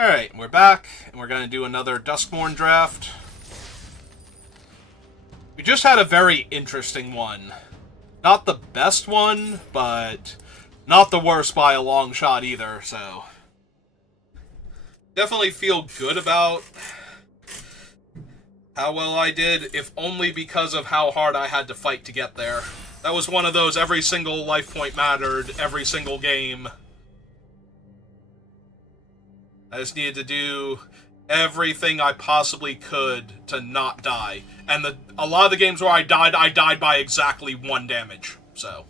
Alright, we're back, and we're going to do another Duskmourn Draft. We just had a very interesting one. Not the best one, but not the worst by a long shot either, so... Definitely feel good about how well I did, if only because of how hard I had to fight to get there. That was one of those every single life point mattered, every single game. I just needed to do everything I possibly could to not die. And a lot of the games where I died by exactly 1 damage. So.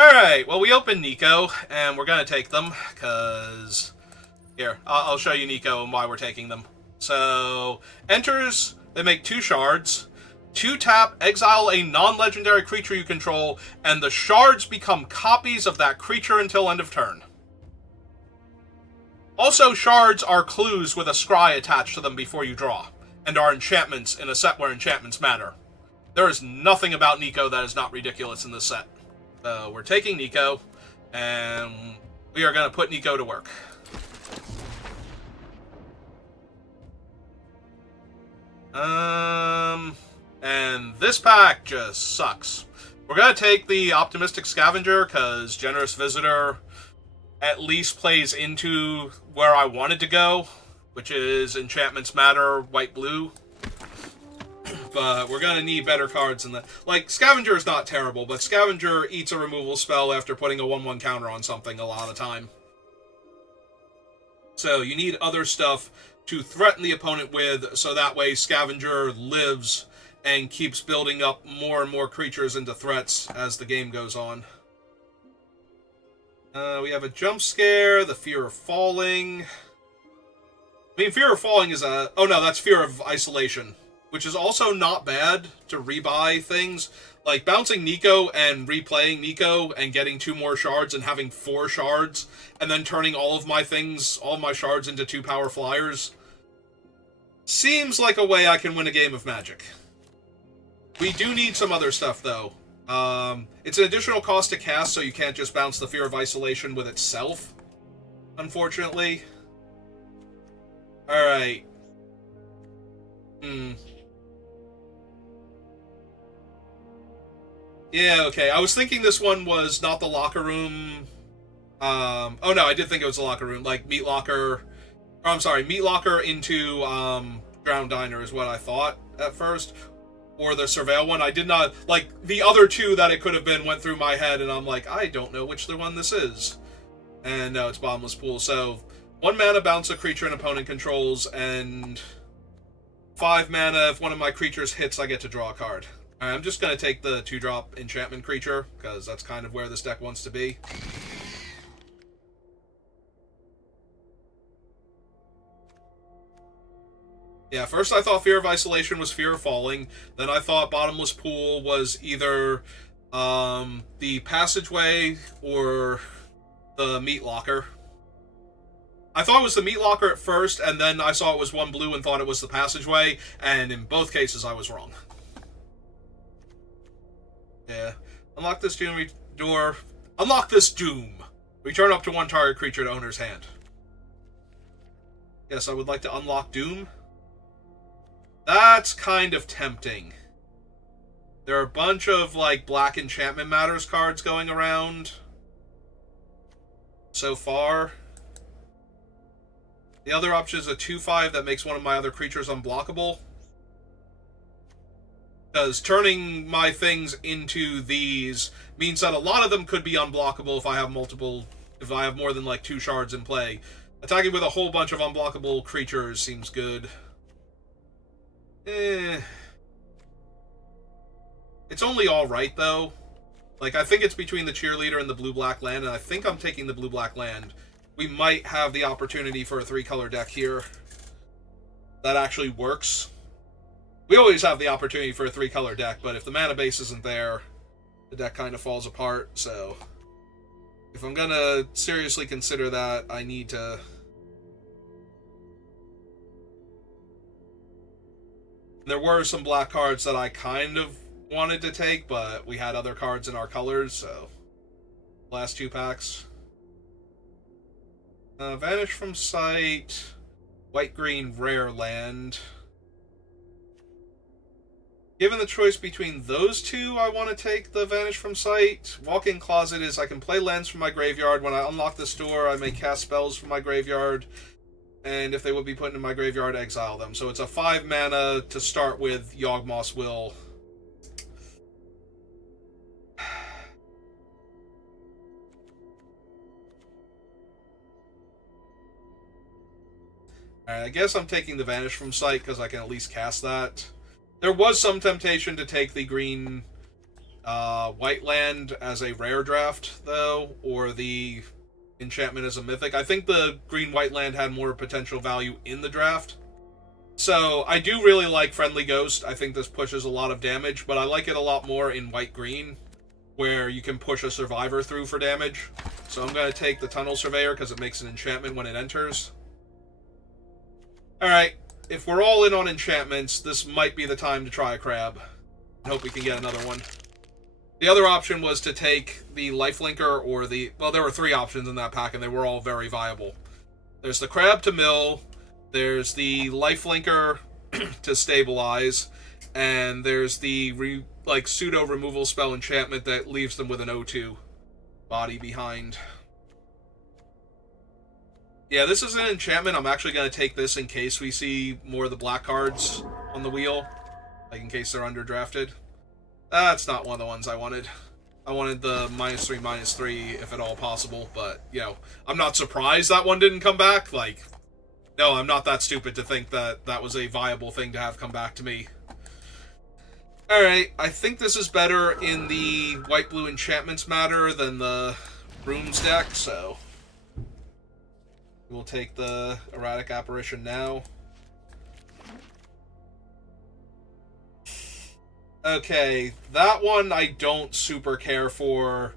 Alright, well, we opened Nico, and we're going to take them, because... Here, I'll show you Nico and why we're taking them. So, enters, they make 2 shards. 2 tap, exile a non-legendary creature you control, and the shards become copies of that creature until end of turn. Also, shards are clues with a scry attached to them before you draw, and are enchantments in a set where enchantments matter. There is nothing about Nico that is not ridiculous in this set. So, we're taking Nico, and we are going to put Nico to work. And this pack just sucks. We're going to take the Optimistic Scavenger, because Generous Visitor at least plays into where I wanted to go, which is Enchantments Matter, white-blue. But we're going to need better cards than that. Like, Scavenger is not terrible, but Scavenger eats a removal spell after putting a 1/1 counter on something a lot of the time. So you need other stuff to threaten the opponent with, so that way Scavenger lives and keeps building up more and more creatures into threats as the game goes on. We have a jump scare, the fear of falling. I mean, fear of falling is a... Oh no, that's fear of isolation, which is also not bad to rebuy things. Like, bouncing Nico and replaying Nico and getting 2 more shards and having 4 shards, and then turning all of my shards into 2 power flyers, seems like a way I can win a game of Magic. We do need some other stuff, though. It's an additional cost to cast, so you can't just bounce the Fear of Isolation with itself, unfortunately. Alright. Yeah, okay. I was thinking this one was not the locker room. Oh no, I did think it was the locker room. Like, Meat Locker... Oh, I'm sorry, Meat Locker into, Drowned Diner is what I thought at first. Or the Surveil one. I did not... Like, the other 2 that it could have been went through my head, and I'm like, I don't know which the one this is. And no, it's Bottomless Pool. So, 1 mana, bounce a creature an opponent controls, and 5 mana, if one of my creatures hits, I get to draw a card. Alright, I'm just going to take the 2-drop enchantment creature, because that's kind of where this deck wants to be. Yeah, first I thought Fear of Isolation was Fear of Falling, then I thought Bottomless Pool was either the Passageway or the Meat Locker. I thought it was the Meat Locker at first, and then I saw it was 1 blue and thought it was the Passageway, and in both cases I was wrong. Yeah. Unlock this door. Unlock this Doom. Return up to 1 target creature to owner's hand. Yes, I would like to unlock Doom. That's kind of tempting. There are a bunch of, like, Black Enchantment Matters cards going around so far. The other option is a 2/5 that makes one of my other creatures unblockable. Because turning my things into these means that a lot of them could be unblockable if I have more than, like, 2 shards in play. Attacking with a whole bunch of unblockable creatures seems good. It's only alright, though. Like, I think it's between the Cheerleader and the blue-black land, and I think I'm taking the blue-black land. We might have the opportunity for a 3-color deck here that actually works. We always have the opportunity for a 3-color deck, but if the mana base isn't there, the deck kind of falls apart, so... If I'm gonna seriously consider that, I need to... There were some black cards that I kind of wanted to take, but we had other cards in our colors, so... Last 2 packs. Vanish from sight. White-green rare land. Given the choice between those two, I want to take the Vanish from sight. Walk-in Closet is I can play lands from my graveyard. When I unlock this door, I may cast spells from my graveyard. And if they would be put in my graveyard, exile them. So it's a 5 mana to start with Yawgmoth's Will. Alright, I guess I'm taking the Vanish from sight because I can at least cast that. There was some temptation to take the green white land as a rare draft, though, or the enchantment as a mythic. I think the green white land had more potential value in the draft. So I do really like Friendly Ghost. I think this pushes a lot of damage, but I like it a lot more in white-green, where you can push a survivor through for damage. So I'm going to take the Tunnel Surveyor because it makes an enchantment when it enters. Alright, if we're all in on enchantments, this might be the time to try a crab. I hope we can get another one. The other option was to take the Lifelinker or the... Well, there were 3 options in that pack, and they were all very viable. There's the crab to mill, there's the Lifelinker to stabilize, and there's the pseudo removal spell enchantment that leaves them with an O2 body behind. Yeah, this is an enchantment. I'm actually going to take this in case we see more of the black cards on the wheel, like in case they're underdrafted. That's not one of the ones I wanted. I wanted the -3/-3 if at all possible, but, you know, I'm not surprised that one didn't come back. Like, no, I'm not that stupid to think that that was a viable thing to have come back to me. Alright, I think this is better in the white-blue enchantments matter than the runes deck, so we'll take the Erratic Apparition now. Okay, that one I don't super care for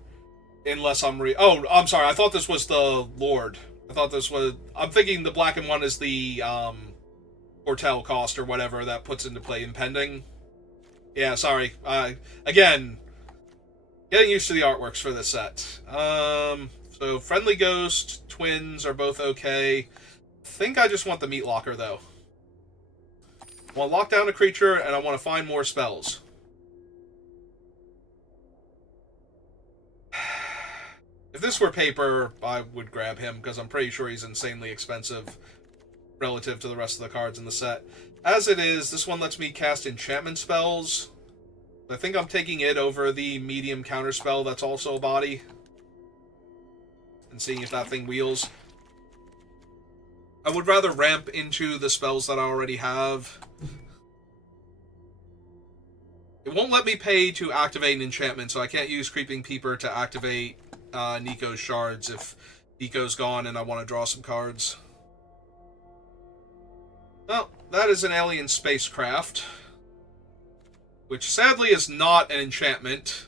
unless I'm Oh, I'm sorry, I thought this was the Lord. I thought this was... I'm thinking the black and one is the, Hortel cost or whatever that puts into play Impending. Yeah, sorry. Again, getting used to the artworks for this set. So Friendly Ghost, Twins are both okay. I think I just want the Meat Locker, though. I want to lock down a creature, and I want to find more spells. If this were paper, I would grab him, because I'm pretty sure he's insanely expensive relative to the rest of the cards in the set. As it is, this one lets me cast enchantment spells. I think I'm taking it over the medium counterspell that's also a body. And seeing if that thing wheels. I would rather ramp into the spells that I already have. It won't let me pay to activate an enchantment, so I can't use Creeping Peeper to activate Nico's shards if Nico's gone and I want to draw some cards. Well, that is an alien spacecraft, which sadly is not an enchantment.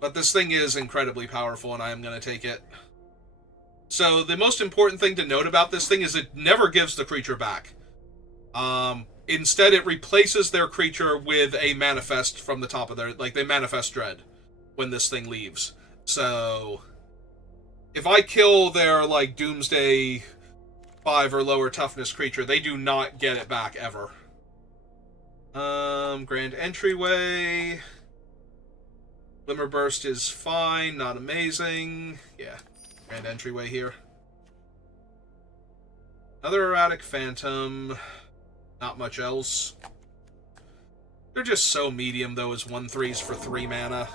But this thing is incredibly powerful, and I am going to take it. So the most important thing to note about this thing is it never gives the creature back. Instead, it replaces their creature with a manifest from the top of their... Like, they manifest Dread when this thing leaves. So, if I kill their, like, Doomsday 5 or lower toughness creature, they do not get it back, ever. Grand Entryway... Glimmerburst is fine, not amazing. Yeah, Grand Entryway here. Another Erratic Phantom. Not much else. They're just so medium, though, as 1/3s for 3 mana.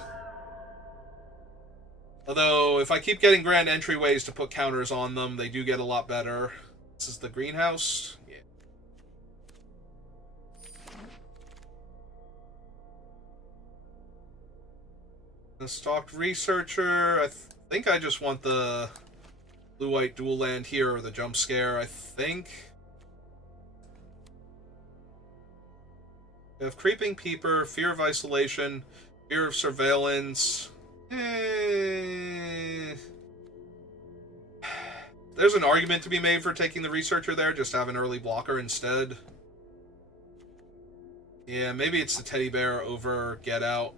Although, if I keep getting Grand Entryways to put counters on them, they do get a lot better. This is the greenhouse. Yeah. The Stalked Researcher. I think I just want the blue-white dual land here, or the jump scare, I think. We have Creeping Peeper, Fear of Isolation, Fear of Surveillance. There's an argument to be made for taking the Researcher there, just have an early blocker instead. Yeah, maybe it's the Teddy Bear over Get Out.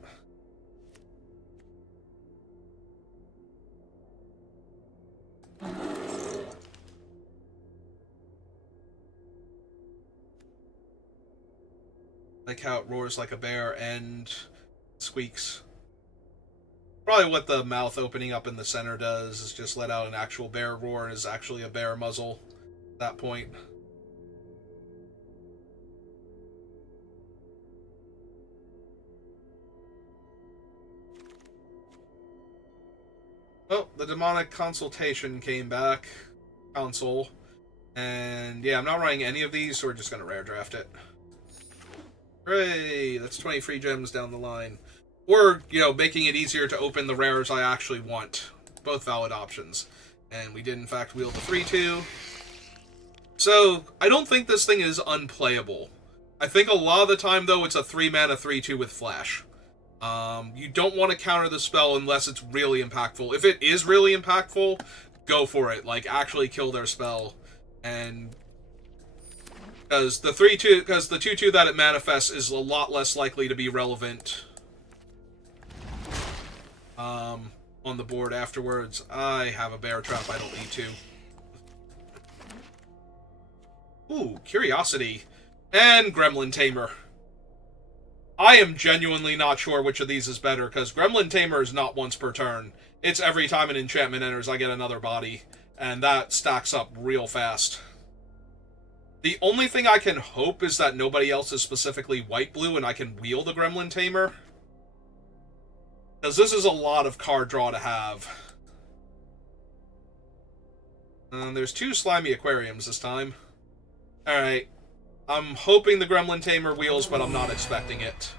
Like how it roars like a bear and squeaks. Probably what the mouth opening up in the center does is just let out an actual bear roar and is actually a bear muzzle at that point. Oh, the demonic consultation came back. Console. And yeah, I'm not running any of these, so we're just going to rare draft it. Hooray! That's 20 free gems down the line. Or, making it easier to open the rares I actually want. Both valid options. And we did, in fact, wield the 3-2. So, I don't think this thing is unplayable. I think a lot of the time, though, it's a 3-mana 3-2 with Flash. You don't want to counter the spell unless it's really impactful. If it is really impactful, go for it. Like, actually kill their spell. And because the 2-2 that it manifests is a lot less likely to be relevant on the board afterwards. I have a bear trap, I don't need to. Ooh, Curiosity. And Gremlin Tamer. I am genuinely not sure which of these is better, because Gremlin Tamer is not once per turn. It's every time an enchantment enters, I get another body. And that stacks up real fast. The only thing I can hope is that nobody else is specifically white-blue and I can wield the Gremlin Tamer. Because this is a lot of card draw to have. There's 2 slimy aquariums this time. Alright. I'm hoping the Gremlin Tamer wheels, but I'm not expecting it.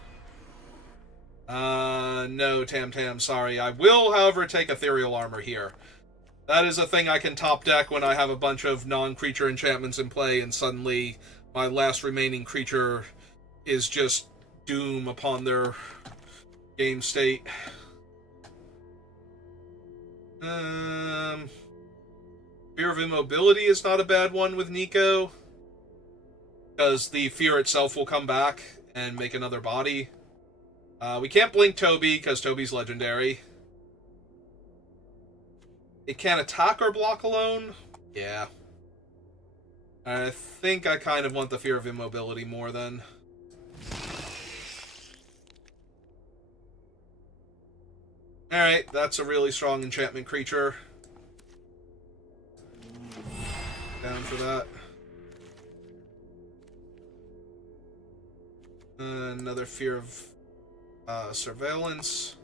No, Tam, sorry. I will, however, take Ethereal Armor here. That is a thing I can top deck when I have a bunch of non-creature enchantments in play, and suddenly my last remaining creature is just doom upon their game state. Fear of Immobility is not a bad one with Nico, because the fear itself will come back and make another body. We can't blink Toby, because Toby's legendary. It can't attack or block alone? Yeah. I think I kind of want the Fear of Immobility more then. Alright, that's a really strong enchantment creature. Down for that. Another Fear of Surveillance.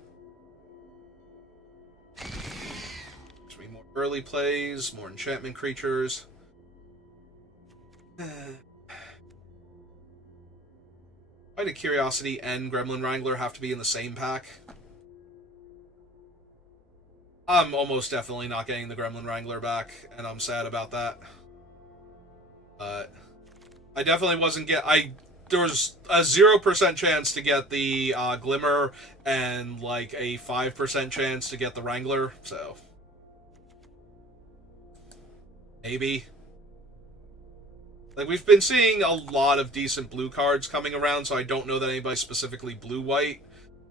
More early plays, more enchantment creatures. Why did Curiosity and Gremlin Wrangler have to be in the same pack? I'm almost definitely not getting the Gremlin Wrangler back, and I'm sad about that. But I definitely wasn't there was a 0% chance to get the Glimmer and like a 5% chance to get the Wrangler, so maybe. Like, we've been seeing a lot of decent blue cards coming around, so I don't know that anybody's specifically blue-white.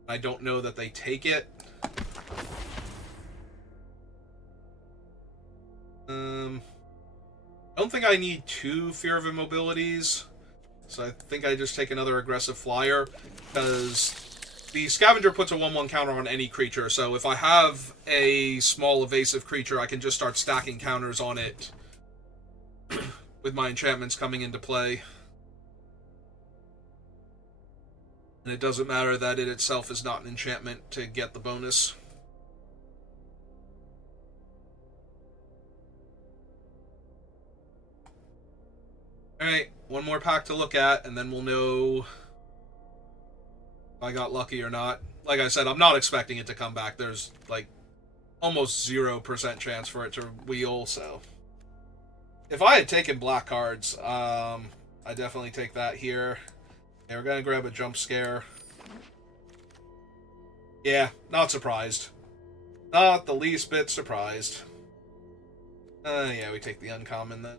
I don't know that they take it. I don't think I need 2 Fear of Immobilities, so I think I just take another aggressive flyer, because the Scavenger puts a 1/1 counter on any creature, so if I have a small evasive creature, I can just start stacking counters on it with my enchantments coming into play. And it doesn't matter that it itself is not an enchantment to get the bonus. Alright, one more pack to look at, and then we'll know if I got lucky or not. Like I said, I'm not expecting it to come back. There's, like, almost 0% chance for it to wheel, so if I had taken black cards, I definitely take that here. Yeah, we're gonna grab a jump scare. Yeah, not surprised. Not the least bit surprised. Yeah, we take the uncommon then.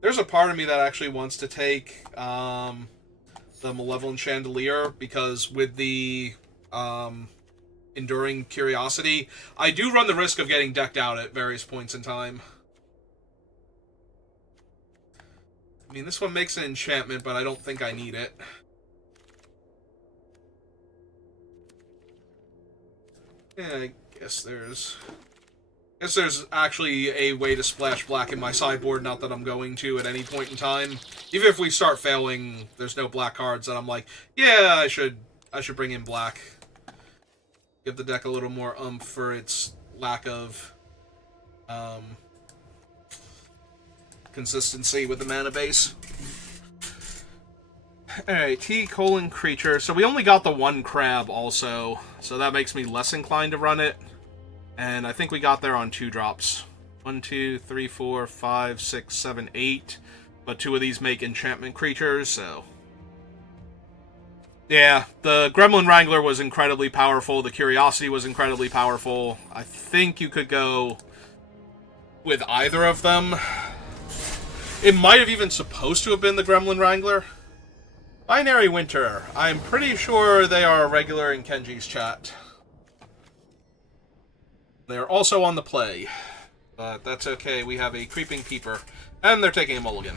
There's a part of me that actually wants to take the Malevolent Chandelier, because with the Enduring Curiosity, I do run the risk of getting decked out at various points in time. I mean, this one makes an enchantment, but I don't think I need it. Yeah, I guess there's actually a way to splash black in my sideboard, not that I'm going to at any point in time. Even if we start failing, there's no black cards, and I'm like, yeah, I should bring in black. Give the deck a little more oomph for its lack of consistency with the mana base. Alright, T:(creature. So we only got the one crab also, so that makes me less inclined to run it. And I think we got there on 2 drops. 1, 2, 3, 4, 5, 6, 7, 8. But 2 of these make enchantment creatures, so... Yeah, the Gremlin Wrangler was incredibly powerful. The Curiosity was incredibly powerful. I think you could go with either of them. It might have even supposed to have been the Gremlin Wrangler. Binary Winter. I'm pretty sure they are regular in Kenji's chat. They're also on the play. But that's okay, we have a Creeping Peeper. And they're taking a mulligan.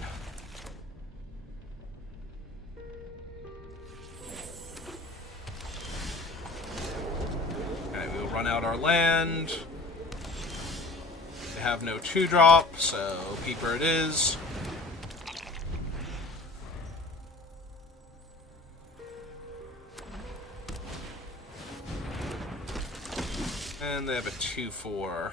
Okay, we'll run out our land. They have no 2-drop, so Peeper it is. And they have a 2/4.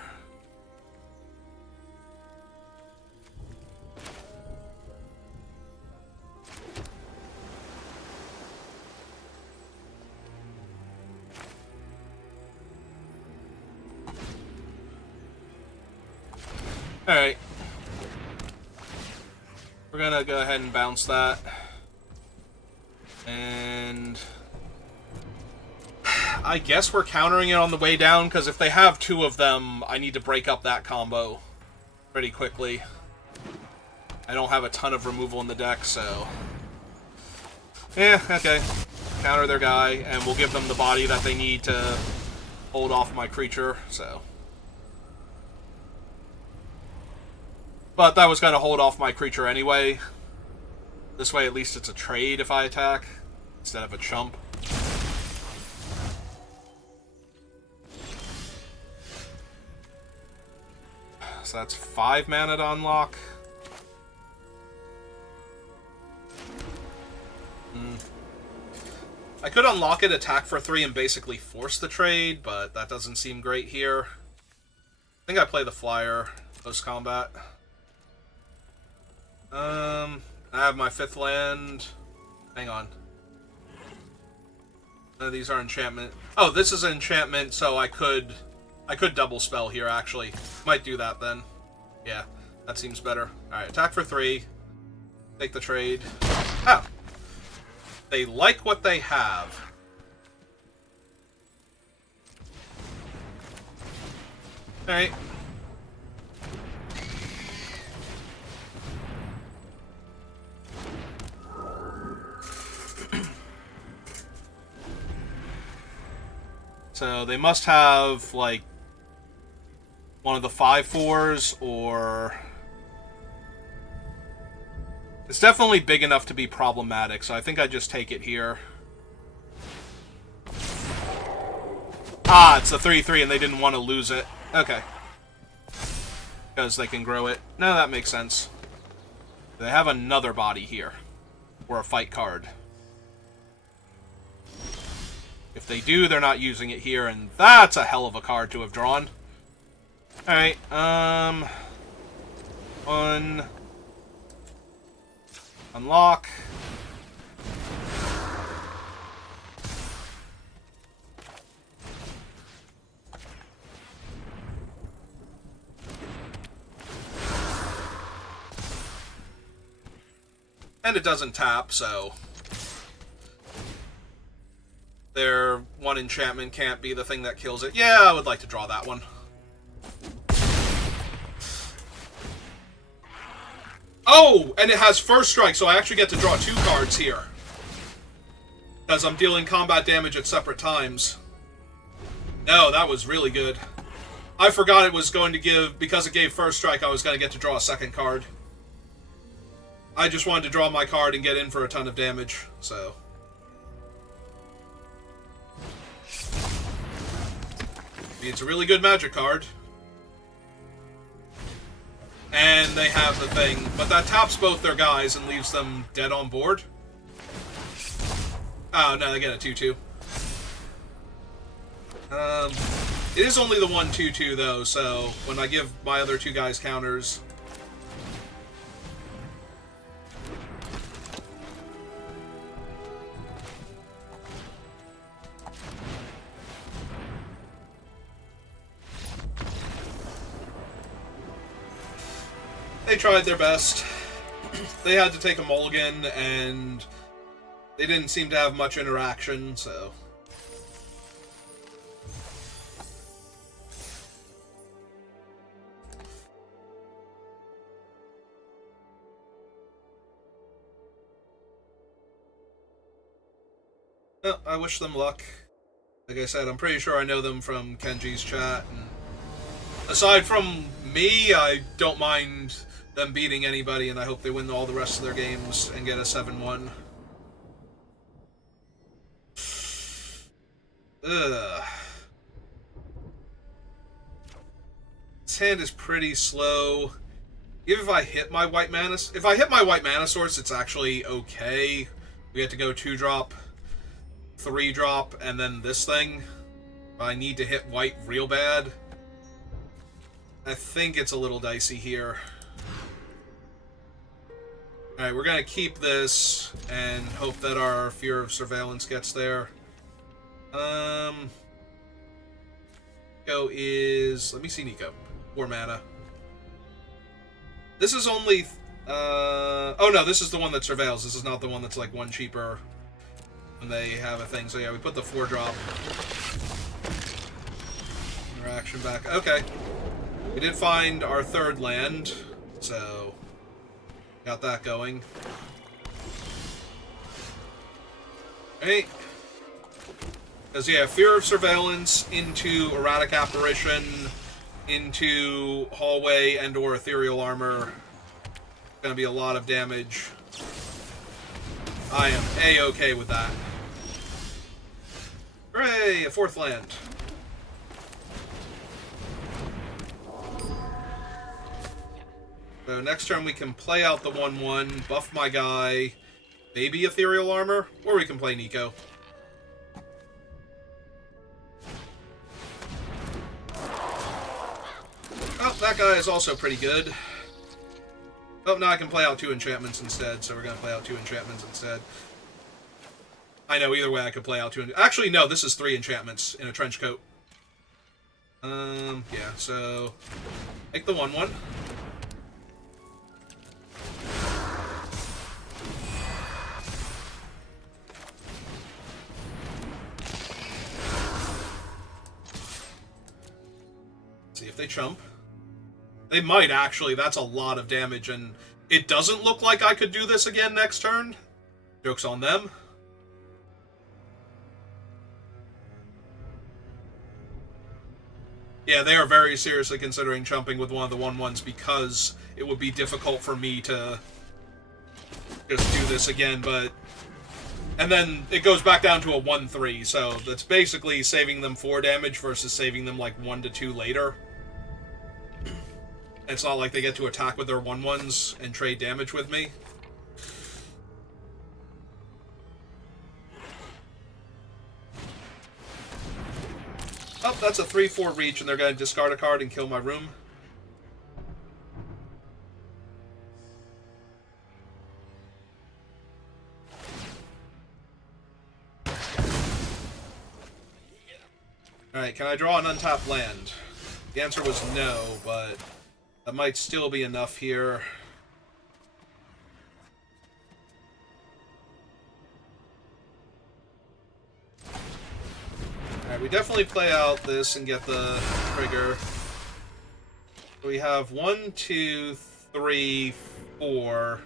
Alright. We're gonna go ahead and bounce that. And... I guess we're countering it on the way down, because if they have 2 of them, I need to break up that combo pretty quickly. I don't have a ton of removal in the deck, so... Yeah, okay. Counter their guy, and we'll give them the body that they need to hold off my creature, so... But that was going to hold off my creature anyway. This way, at least it's a trade if I attack, instead of a chump. So that's 5 mana to unlock. I could unlock it, attack for 3, and basically force the trade, but that doesn't seem great here. I think I play the flyer post-combat. I have my 5th land. Hang on. None of these are enchantment. Oh, this is an enchantment, so I could double spell here, actually. Might do that, then. Yeah, that seems better. Alright, attack for 3. Take the trade. Oh! They like what they have. Alright. So they must have, like, one of the 5/4s, or... It's definitely big enough to be problematic, so I think I just take it here. Ah, it's a 3/3 and they didn't want to lose it. Okay. Because they can grow it. No, that makes sense. They have another body here. Or a fight card. If they do, they're not using it here, and that's a hell of a card to have drawn. Alright, 1... Unlock. And it doesn't tap, so... Their 1 enchantment can't be the thing that kills it. Yeah, I would like to draw that one. Oh! And it has first strike, so I actually get to draw 2 cards here. Because I'm dealing combat damage at separate times. No, that was really good. I forgot it was going to give, because it gave first strike, I was going to get to draw a second card. I just wanted to draw my card and get in for a ton of damage, so. It's a really good magic card. And they have the thing, but that taps both their guys and leaves them dead on board. Oh, no, they get a 2-2. It is only the 1/2/2 though, so when I give my other two guys counters. They tried their best. They had to take a mulligan, and they didn't seem to have much interaction, so. Well, I wish them luck. Like I said, I'm pretty sure I know them from Kenji's chat, and aside from me, I don't mind them beating anybody, and I hope they win all the rest of their games and get a 7-1. Ugh. This hand is pretty slow. Even if I hit my white mana... If I hit my white mana source, it's actually okay. We have to go 2-drop, 3-drop, and then this thing. I need to hit white real bad. I think it's a little dicey here. Alright, we're going to keep this and hope that our Fear of Surveillance gets there. Nico is... Let me see Nico. 4 mana. This is only... oh no, this is the one that surveils. This is not the one that's like 1 cheaper when they have a thing. So yeah, we put the 4-drop. Interaction back. Okay. We did find our 3rd land, so got that going. Right. Because, yeah, Fear of Surveillance into Erratic Apparition, into Hallway and or Ethereal Armor. Gonna be a lot of damage. I am A-okay with that. Hooray! A 4th land. So next turn we can play out the 1/1, buff my guy, maybe Ethereal Armor, or we can play Nico. Oh, that guy is also pretty good. Oh, now I can play out 2 enchantments instead, so we're going to play out 2 enchantments instead. I know, either way I could play out 2... Actually, no, this is 3 enchantments in a trench coat. Yeah, so... Make the 1/1. See if they chump. They might, actually. That's a lot of damage, and it doesn't look like I could do this again next turn. Joke's on them. Yeah, they are very seriously considering chumping with one of the 1/1s because it would be difficult for me to just do this again, but... And then it goes back down to a 1/3, so that's basically saving them 4 damage versus saving them like 1 to 2 later. It's not like they get to attack with their 1/1s and trade damage with me. Oh, that's a 3/4 reach, and they're going to discard a card and kill my room. Alright, can I draw an untapped land? The answer was no, but that might still be enough here. Alright, we definitely play out this and get the trigger. We have 1, 2, 3, 4.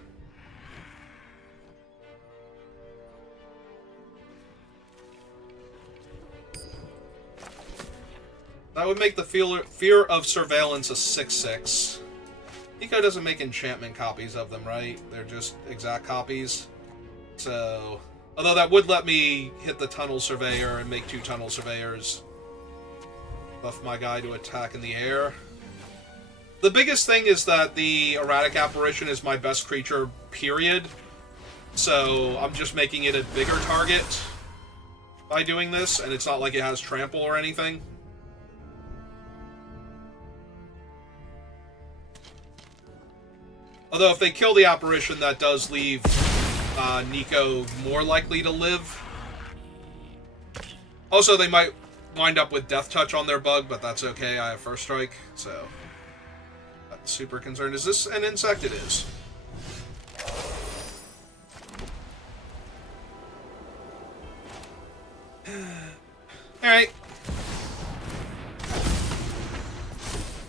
That would make the fear of surveillance a 6/6. Nico doesn't make enchantment copies of them, right? They're just exact copies. So, although that would let me hit the Tunnel Surveyor and make 2 Tunnel Surveyors. Buff my guy to attack in the air. The biggest thing is that the Erratic Apparition is my best creature, period. So, I'm just making it a bigger target by doing this, and it's not like it has trample or anything. Although if they kill the apparition, that does leave Nico more likely to live. Also, they might wind up with Death Touch on their bug, but that's okay. I have First Strike, so not super concerned. Is this an insect? It is. Alright.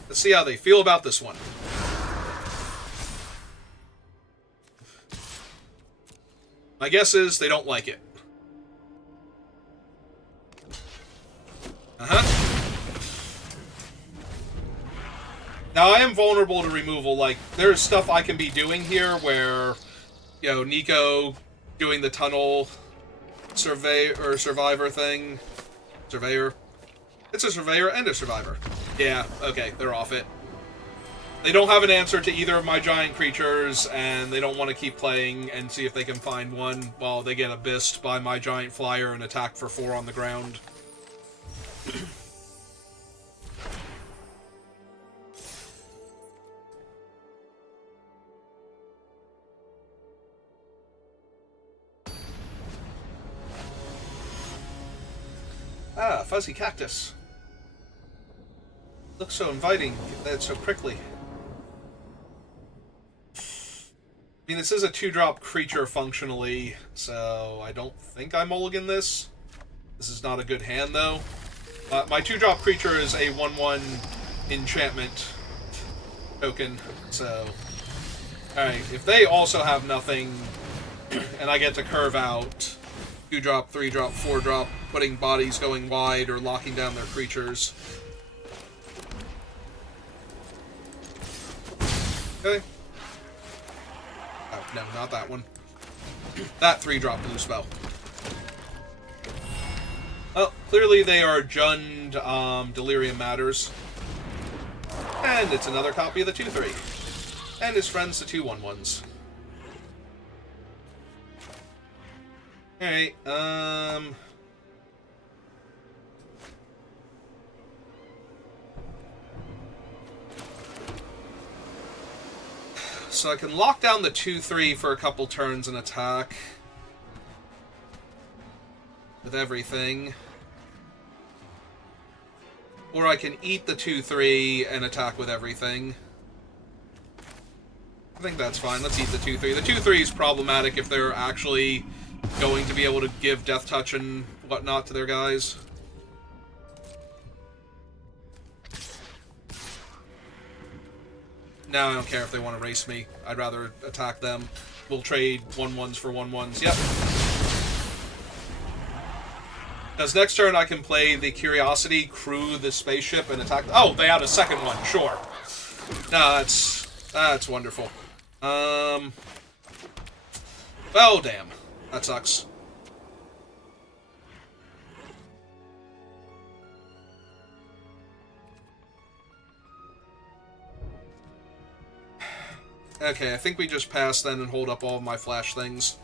Let's see how they feel about this one. My guess is they don't like it. Now, I am vulnerable to removal. Like, there's stuff I can be doing here where, you know, Nico doing the tunnel survivor thing. Surveyor. It's a surveyor and a survivor. Yeah, okay, they're off it. They don't have an answer to either of my giant creatures, and they don't want to keep playing and see if they can find one while they get abyssed by my giant flyer and attack for 4 on the ground. Ah, fuzzy cactus. Looks so inviting, that's so prickly. I mean, this is a 2-drop creature functionally, so I don't think I mulligan this. This is not a good hand, though. My 2-drop creature is a 1/1 enchantment token, so... Alright, if they also have nothing, and I get to curve out 2-drop, 3-drop, 4-drop, putting bodies going wide or locking down their creatures... Okay. Oh, no, not that one. That 3-drop blue spell. Oh, clearly they are Jund Delirium Matters. And it's another copy of the 2/3. And his friends, the 2 1/1s. Alright, so I can lock down the 2/3 for a couple turns and attack with everything. Or I can eat the 2/3 and attack with everything. I think that's fine. Let's eat the 2/3. The 2/3 is problematic if they're actually going to be able to give Death Touch and whatnot to their guys. No, I don't care if they want to race me. I'd rather attack them. We'll trade 1/1s for 1/1s. Yep. Because next turn I can play the Curiosity, crew the spaceship, and attack... Oh, they had a second one. Sure. No, that's wonderful. Well, damn. That sucks. Okay, I think we just pass then and hold up all of my flash things.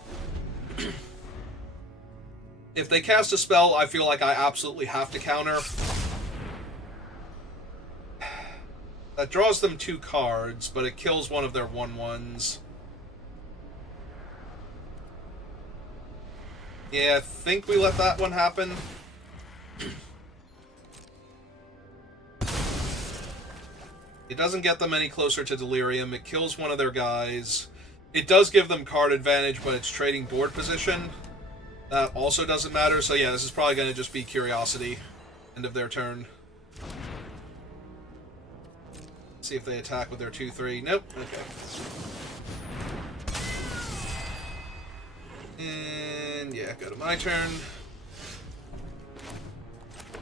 If they cast a spell, I feel like I absolutely have to counter. That draws them 2 cards, but it kills one of their 1/1s. Yeah, I think we let that one happen. It doesn't get them any closer to Delirium. It kills one of their guys. It does give them card advantage, but it's trading board position. That also doesn't matter. So yeah, this is probably going to just be Curiosity. End of their turn. Let's see if they attack with their 2/3. Nope. Okay. And yeah, go to my turn.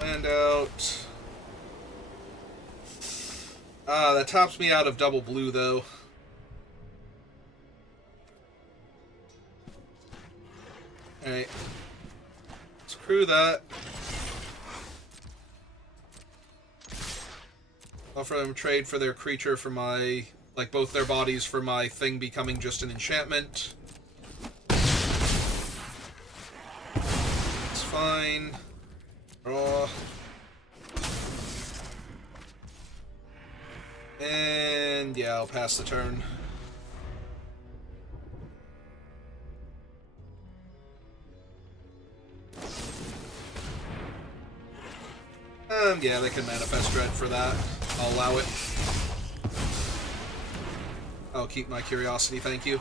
Land out. That tops me out of double blue, though. Alright. Screw that. Offer them a trade for their creature for my... like, both their bodies for my thing becoming just an enchantment. It's fine. Draw. And yeah, I'll pass the turn. Yeah, they can manifest dread for that. I'll allow it. I'll keep my curiosity, thank you.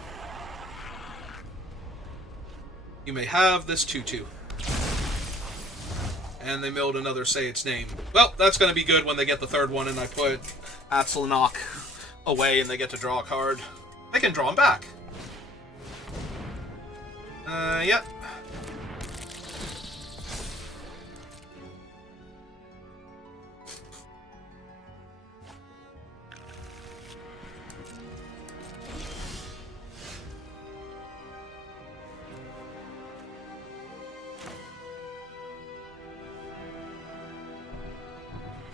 You may have this 2/2. And they milled another Say Its Name. Well, that's going to be good when they get the third one and I put Atlanok away and they get to draw a card. They can draw him back. Yep.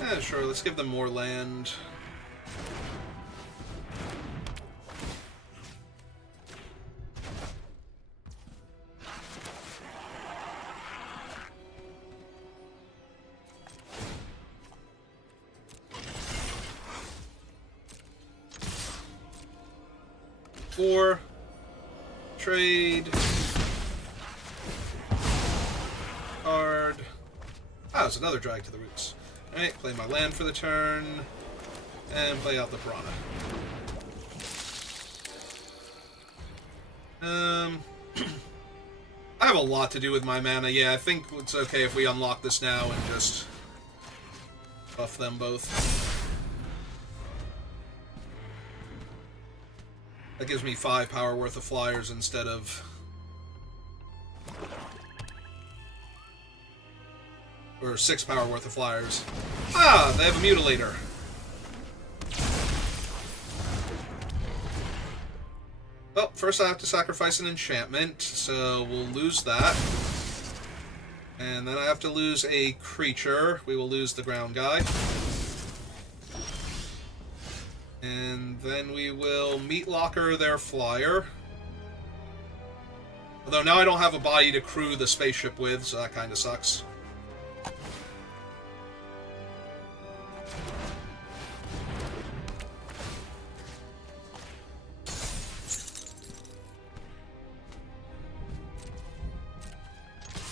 Yeah, sure, let's give them more land. Four. Trade. Card. Ah, it's another drag to the roots. Alright, play my land for the turn, and play out the Piranha. I have a lot to do with my mana. Yeah, I think it's okay if we unlock this now and just buff them both. That gives me 5 power worth of flyers instead of... or 6 power worth of flyers. Ah, they have a Mutilator. Well, first I have to sacrifice an enchantment, so we'll lose that. And then I have to lose a creature. We will lose the ground guy. And then we will Meat Locker their flyer. Although now I don't have a body to crew the spaceship with, so that kind of sucks.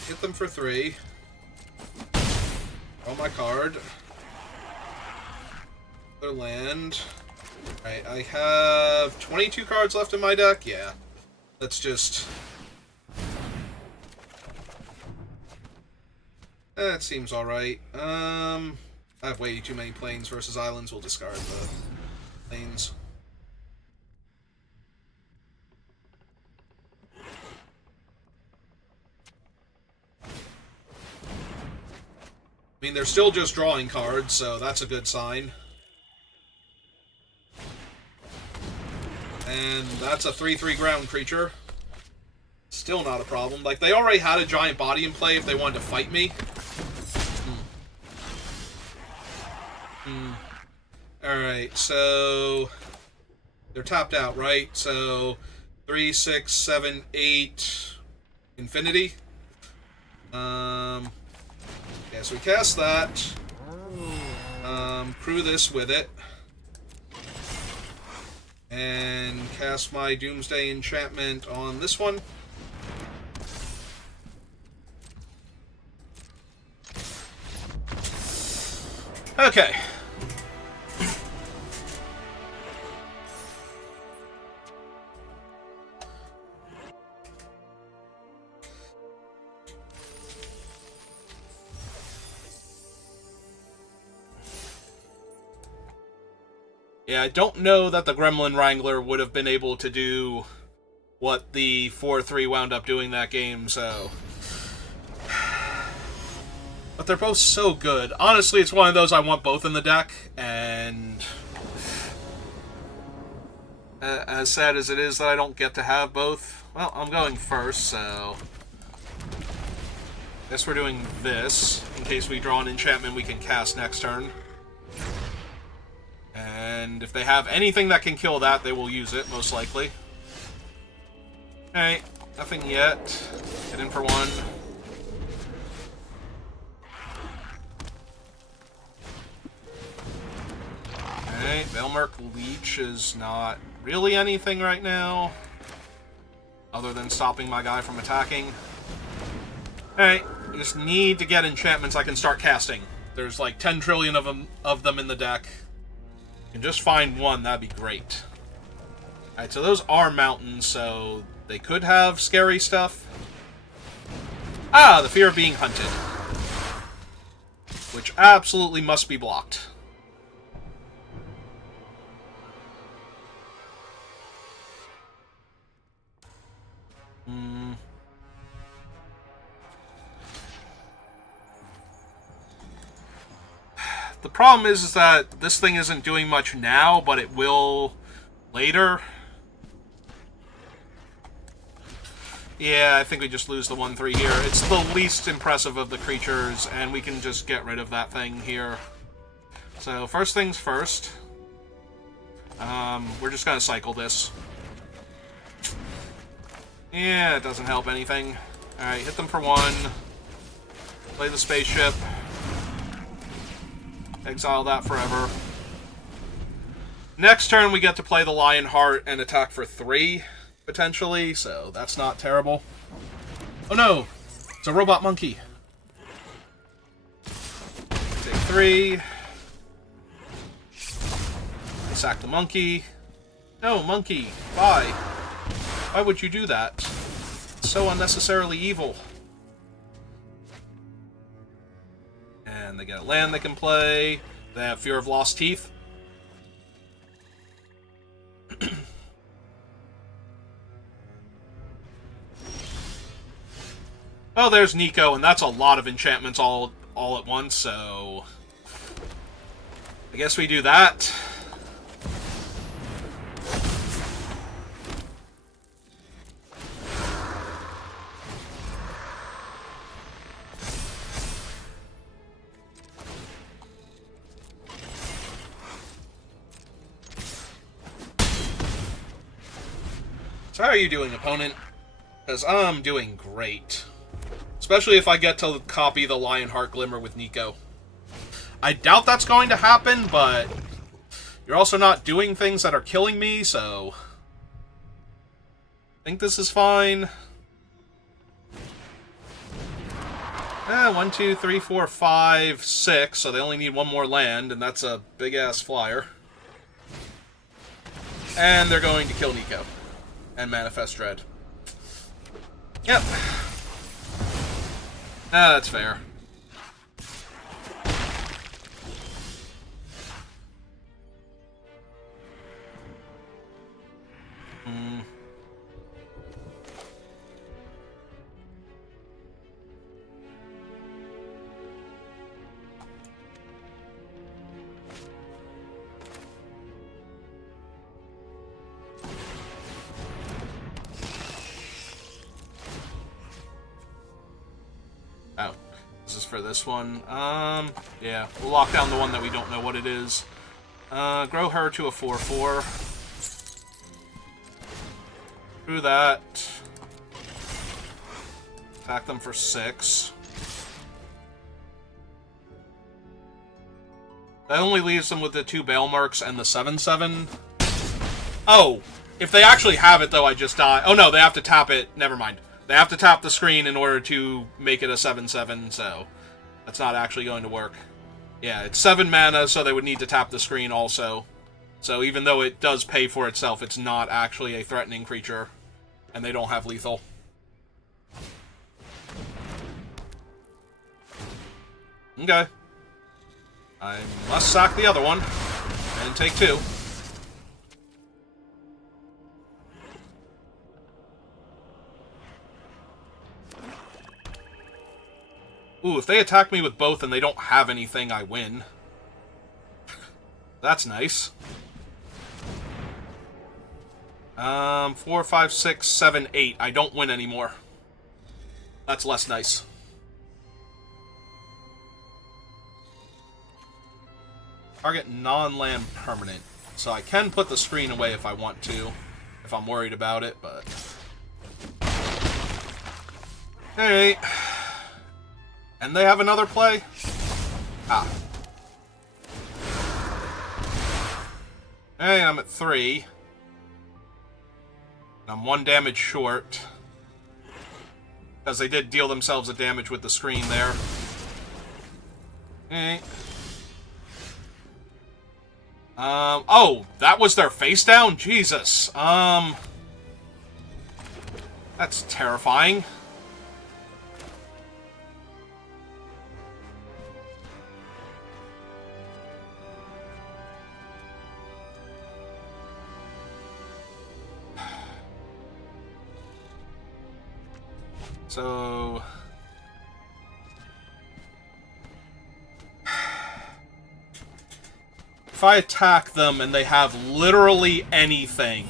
Hit them for 3. Draw my card. Their land. Alright, I have 22 cards left in my deck. Yeah. Let's just... that seems alright. I have way too many planes versus islands. We'll discard the planes. I mean, they're still just drawing cards, so that's a good sign. And that's a 3/3 ground creature. Still not a problem. Like, they already had a giant body in play if they wanted to fight me. Alright, so... they're tapped out, right? So, 3, 6, 7, 8... infinity. Yes, we cast that. Crew this with it. And cast my Doomsday Enchantment on this one. Okay. Yeah, I don't know that the Gremlin Wrangler would have been able to do what the 4/3 wound up doing that game, so... but they're both so good. Honestly, it's one of those I want both in the deck, and... As sad as it is that I don't get to have both, well, I'm going first, so... Guess we're doing this, in case we draw an enchantment we can cast next turn. And if they have anything that can kill that, they will use it, most likely. Okay, nothing yet. Get in for one. Okay, Belmerk Leech is not really anything right now, other than stopping my guy from attacking. Alright, I just need to get enchantments I can start casting. There's like 10 trillion of them in the deck. You can just find one, that'd be great. Alright, so those are mountains, so they could have scary stuff. Ah, the fear of being hunted. Which absolutely must be blocked. The problem is that this thing isn't doing much now, but it will later. Yeah, I think we just lose the 1/3 here. It's the least impressive of the creatures, and we can just get rid of that thing here. So, first things first. We're just gonna cycle this. Yeah, it doesn't help anything. Alright, hit them for one. Play the spaceship. Exile that forever. Next turn, we get to play the Lionheart and attack for 3, potentially, so that's not terrible. Oh no! It's a robot monkey. Take 3. Sack the monkey. No, monkey, bye. Why would you do that? It's so unnecessarily evil. And they get a land they can play. They have Fear of Lost Teeth. Oh, there's Nico, and that's a lot of enchantments all at once, so... I guess we do that. So how are you doing, opponent? Because I'm doing great. Especially if I get to copy the Lionheart Glimmer with Nico. I doubt that's going to happen, but you're also not doing things that are killing me, so... I think this is fine. 1, 2, 3, 4, 5, 6, so they only need one more land, and that's a big-ass flyer. And they're going to kill Nico. And Manifest Dread. Yep. That's fair. Oh, this is for this one. Yeah, we'll lock down the one that we don't know what it is. Grow her to a 4/4. Do that. Attack them for 6. That only leaves them with the 2 Bailmarks and the 7/7. Oh, if they actually have it, though, I just die. Oh, no, they have to tap it. Never mind. They have to tap the screen in order to make it a 7/7, so that's not actually going to work. Yeah, it's 7 mana, so they would need to tap the screen also. So even though it does pay for itself, it's not actually a threatening creature, and they don't have lethal. Okay. I must sack the other one, and take 2. Ooh, if they attack me with both and they don't have anything, I win. That's nice. 4, 5, 6, 7, 8. I don't win anymore. That's less nice. Target non-land permanent. So I can put the screen away if I want to, if I'm worried about it, but... Alright. And they have another play? Ah. Hey, I'm at 3. I'm 1 damage short. Because they did deal themselves a damage with the screen there. Okay. Oh, that was their face down? Jesus. That's terrifying. So... if I attack them and they have literally anything,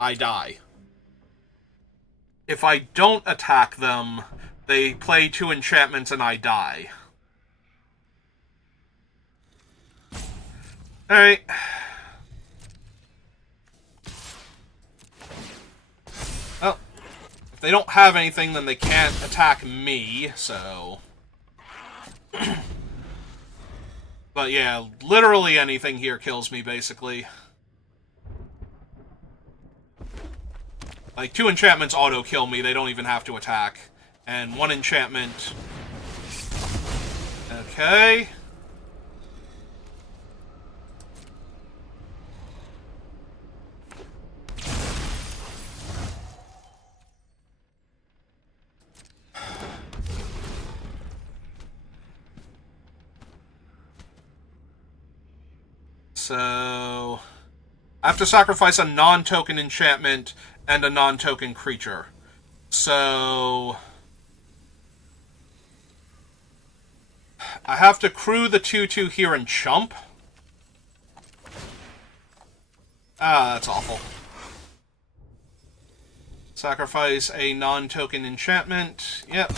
I die. If I don't attack them, they play 2 enchantments and I die. Alright. Well, if they don't have anything, then they can't attack me, so... But yeah, literally anything here kills me, basically. Like, 2 enchantments auto-kill me, they don't even have to attack. And 1 enchantment... Okay... So... I have to sacrifice a non-token enchantment and a non-token creature. So... I have to crew the 2/2 here and chump. Ah, that's awful. Sacrifice a non-token enchantment. Yep.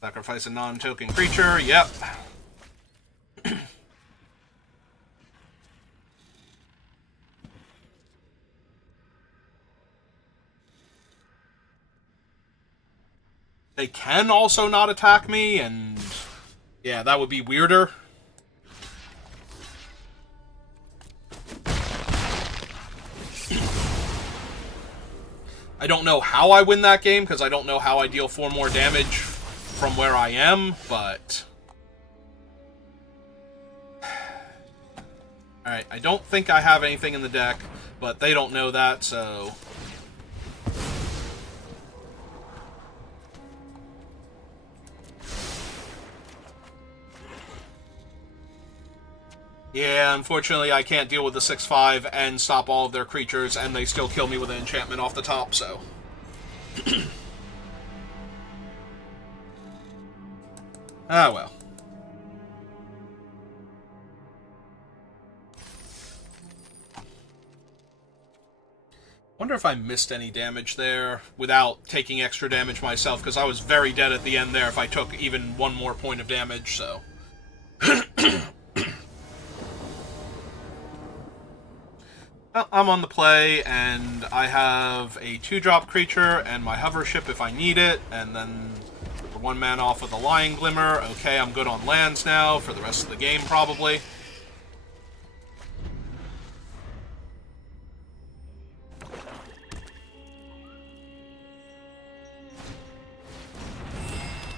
Sacrifice a non-token creature. Yep. They can also not attack me, and... yeah, that would be weirder. I don't know how I win that game, because I don't know how I deal 4 more damage from where I am, but... Alright, I don't think I have anything in the deck, but they don't know that, so... Yeah, unfortunately I can't deal with the 6/5 and stop all of their creatures, and they still kill me with an enchantment off the top, so... Ah, well. Wonder if I missed any damage there without taking extra damage myself, because I was very dead at the end there if I took even 1 more point of damage, so... Well, I'm on the play, and I have a 2-drop creature and my hover ship if I need it, and then for 1 mana off with a Lying Glimmer. Okay, I'm good on lands now for the rest of the game, probably.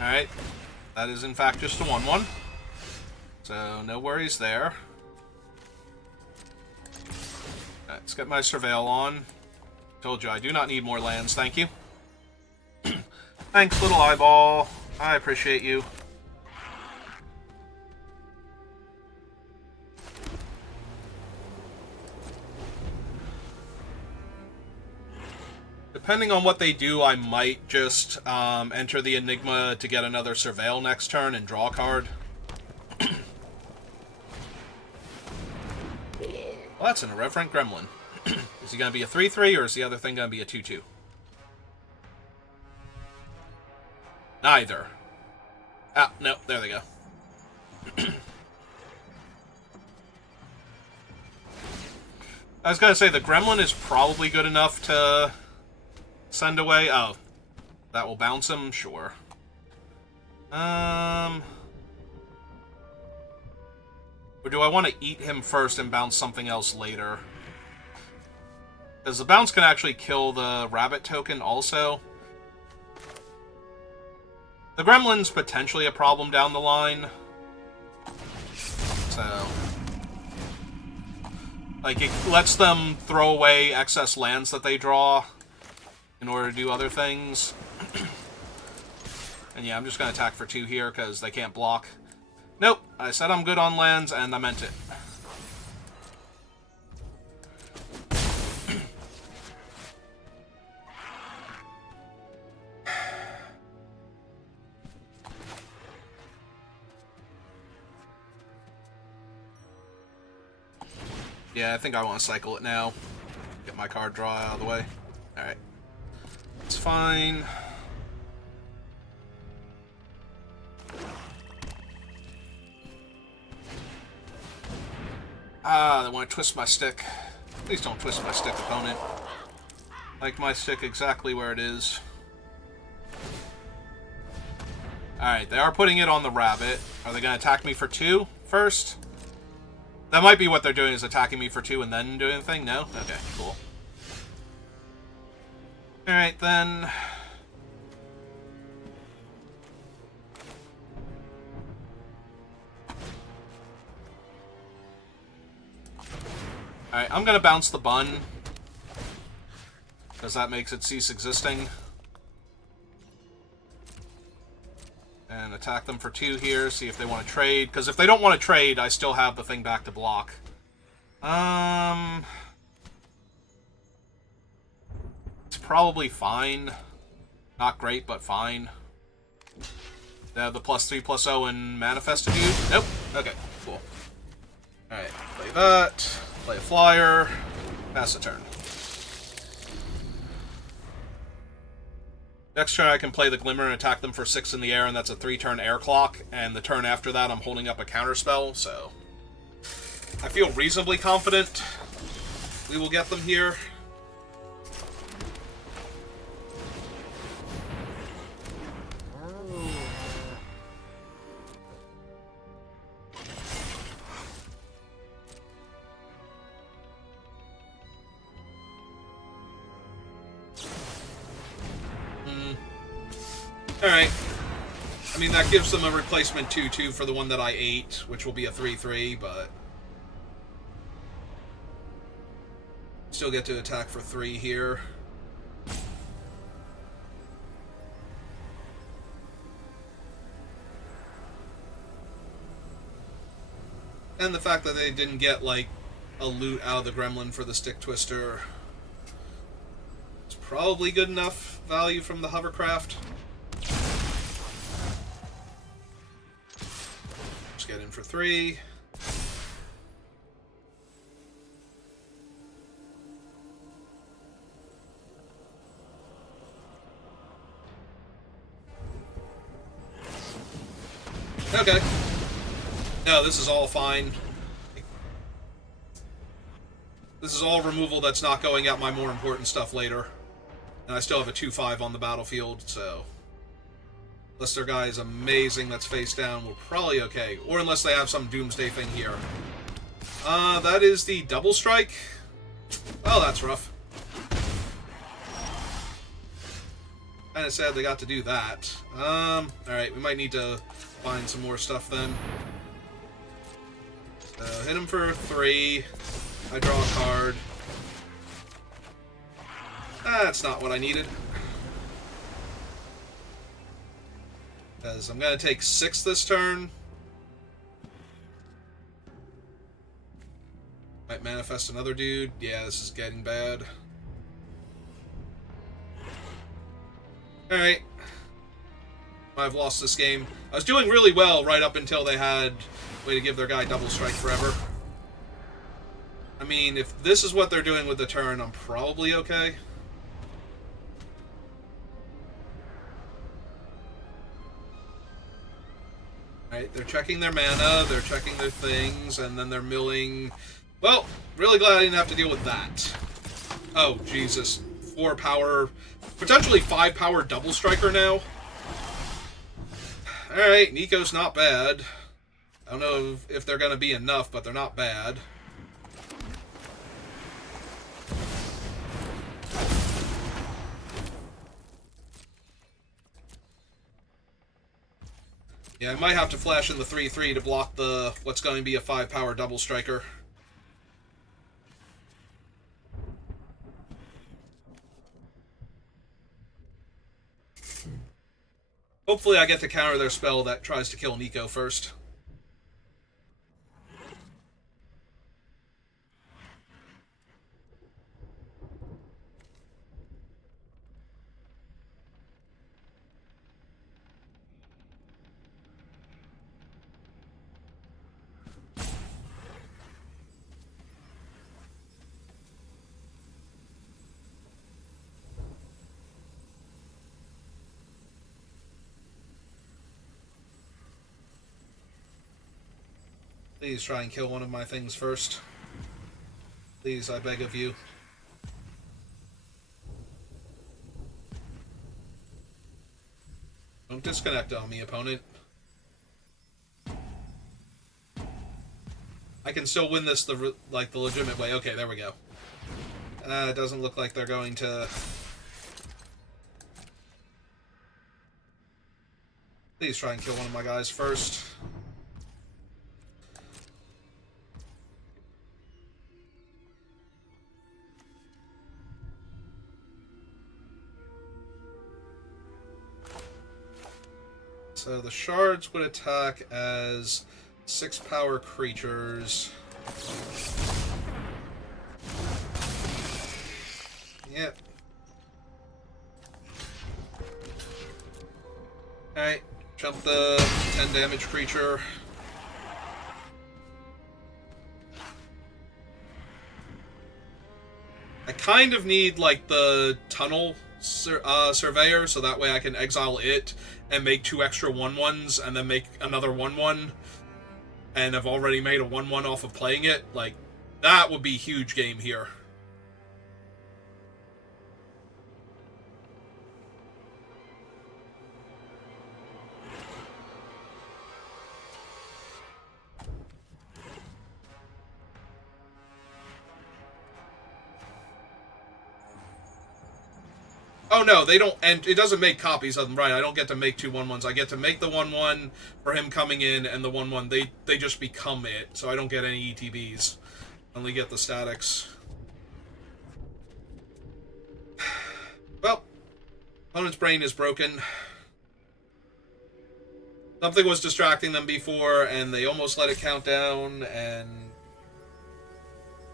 Alright, that is in fact just a 1/1, so no worries there. Let's get my Surveil on. Told you I do not need more lands, thank you. Thanks, little eyeball. I appreciate you. Depending on what they do, I might just enter the Enigma to get another Surveil next turn and draw a card. Well, that's an irreverent gremlin. Is he going to be a 3-3, or is the other thing going to be a 2-2? Neither. Ah, no, there they go. I was going to say, the gremlin is probably good enough to send away. Oh, that will bounce him? Sure. Or do I want to eat him first and bounce something else later? Because the bounce can actually kill the rabbit token also. The gremlin's potentially a problem down the line. So, like, it lets them throw away excess lands that they draw in order to do other things. And yeah, I'm just going to attack for 2 here because they can't block. Nope, I said I'm good on lands, and I meant it. Yeah, I think I want to cycle it now. Get my card draw out of the way. Alright. It's fine. Ah, they want to twist my stick. Please don't twist my stick, opponent. Like my stick exactly where it is. Alright, they are putting it on the rabbit. Are they going to attack me for 2 first? That might be what they're doing, is attacking me for 2 and then doing the thing? No? Okay, cool. Alright, then. Alright, I'm gonna bounce the bun. Because that makes it cease existing. And attack them for 2 here, see if they want to trade. Because if they don't want to trade, I still have the thing back to block. It's probably fine. Not great, but fine. They have the +3/+0 and manifest to do? Nope. Okay, cool. Alright, play that. Play a flyer. Pass a turn. Next turn I can play the Glimmer and attack them for 6 in the air, and that's a 3-turn air clock. And the turn after that I'm holding up a counterspell, so I feel reasonably confident we will get them here. Alright. I mean, that gives them a replacement 2/2 for the one that I ate, which will be a 3/3, but still get to attack for 3 here. And the fact that they didn't get, like, a loot out of the gremlin for the stick twister. It's probably good enough value from the hovercraft. Just get in for 3. Okay. No, this is all fine. This is all removal that's not going out my more important stuff later. And I still have a 2/5 on the battlefield, so unless their guy is amazing that's face down, we're probably okay. Or unless they have some doomsday thing here. That is the double strike. Oh, that's rough. Kinda sad they got to do that. Alright, we might need to find some more stuff then. So, hit him for 3. I draw a card. That's not what I needed. Because I'm going to take 6 this turn. Might manifest another dude. Yeah, this is getting bad. Alright. I've lost this game. I was doing really well right up until they had a way to give their guy double strike forever. I mean, if this is what they're doing with the turn, I'm probably okay. Right, they're checking their mana, they're checking their things, and then they're milling. Well, really glad I didn't have to deal with that. Oh, Jesus. 4 power, potentially 5 power double striker now. Alright, Nico's not bad. I don't know if they're going to be enough, but they're not bad. Yeah, I might have to flash in the 3/3 to block the what's going to be a 5 power double striker. Hopefully I get to counter their spell that tries to kill Nico first. Please try and kill one of my things first. Please, I beg of you. Don't disconnect on me, opponent. I can still win this the legitimate way. Okay, there we go. It doesn't look like they're going to... Please try and kill one of my guys first. So the shards would attack as 6 power creatures. Yep. Alright, jump the 10 damage creature. I kind of need, like, the tunnel surveyor, so that way I can exile it and make 2 extra 1/1s and then make another 1/1. And I've already made a 1/1 off of playing it. Like, that would be a huge game here. Oh no, they don't, and it doesn't make copies of them, right? I don't get to make 2 1/1s. I get to make the 1/1 for him coming in, and the 1/1, they just become it, so I don't get any ETBs. Only get the statics. Well, opponent's brain is broken. Something was distracting them before, and they almost let it count down, and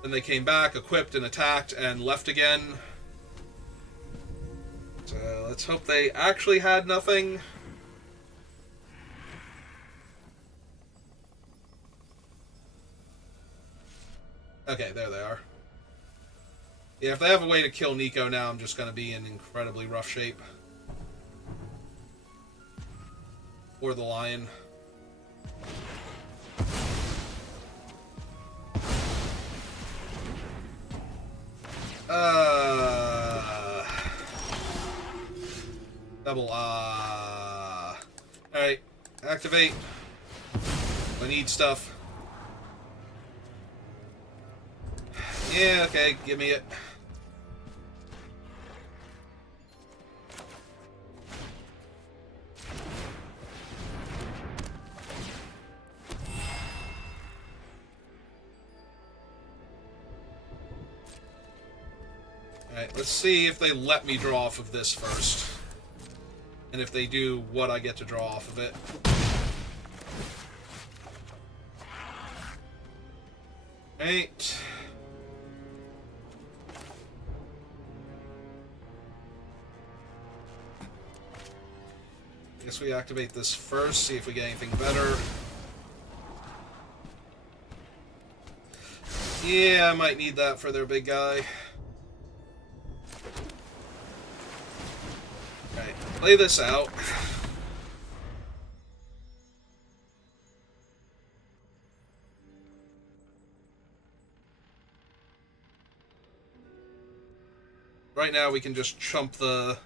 then they came back, equipped, and attacked, and left again. So let's hope they actually had nothing. Okay, there they are. Yeah, if they have a way to kill Nico now, I'm just going to be in incredibly rough shape. Or the lion. Double Alright, activate. I need stuff. Yeah, okay, give me it. Alright, let's see if they let me draw off of this first. And if they do, what I get to draw off of it. Right. I guess we activate this first, see if we get anything better. Yeah, I might need that for their big guy. Alright, play this out. Right now we can just chump the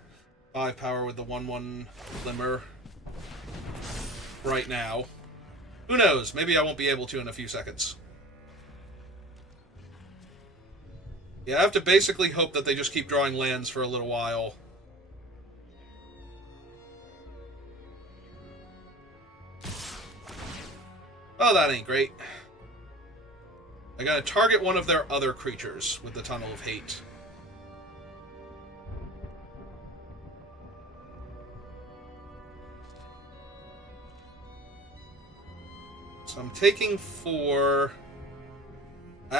5 power with the 1/1 Glimmer. Right now. Who knows? Maybe I won't be able to in a few seconds. Yeah, I have to basically hope that they just keep drawing lands for a little while. Oh, that ain't great. I gotta target one of their other creatures with the Tunnel of Hate. So I'm taking 4. I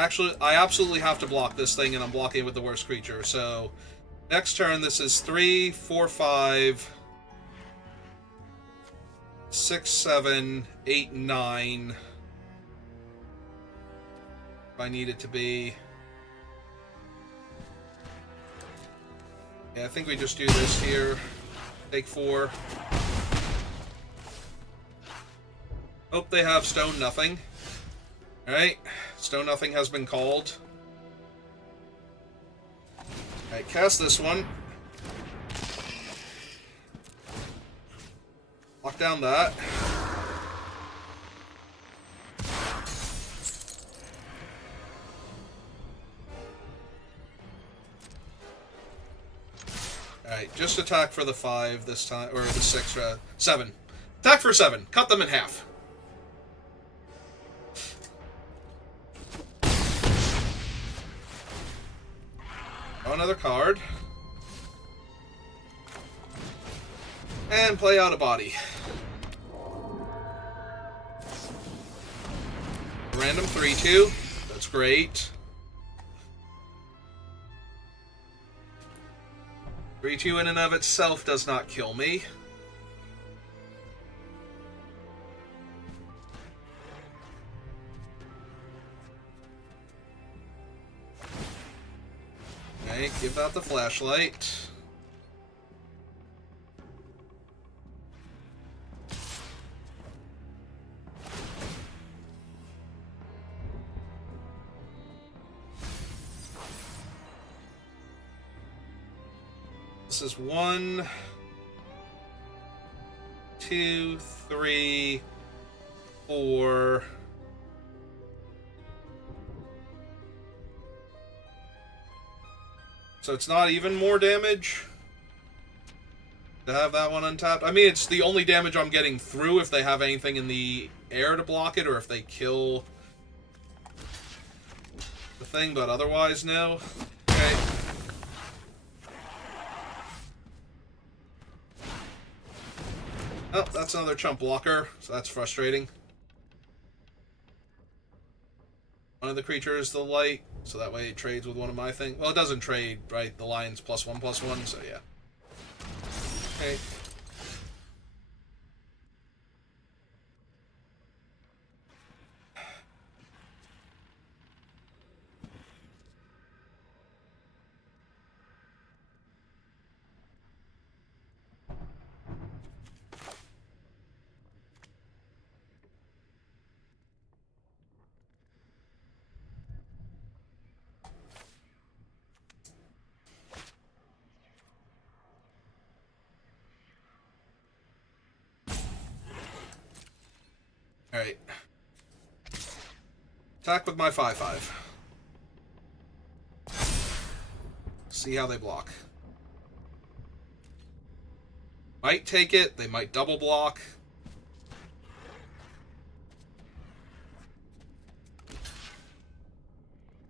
absolutely have to block this thing, and I'm blocking it with the worst creature. So, next turn, this is 3, 4, 5, 6, 7, 8, 9. If I need it to be. Yeah, I think we just do this here. Take 4. Hope they have Stone Nothing. Alright, Stone Nothing has been called. Alright, cast this one. Lock down that. Alright, just attack for the 5 this time, or the 6, 7. Attack for 7. Cut them in half. Another card. And play out a body. Random 3/2. That's great. 3/2 in and of itself does not kill me. Okay, give out the flashlight. This is 1, 2, 3, 4. So it's not even more damage to have that one untapped. I mean, it's the only damage I'm getting through if they have anything in the air to block it, or if they kill the thing, but otherwise, no. Okay. Oh, that's another chump blocker, so that's frustrating. One of the creatures, the light, so that way it trades with one of my things. Well, it doesn't trade, right? The lion's +1/+1, so yeah. Okay. Alright. Attack with my 5/5. See how they block. Might take it, they might double block.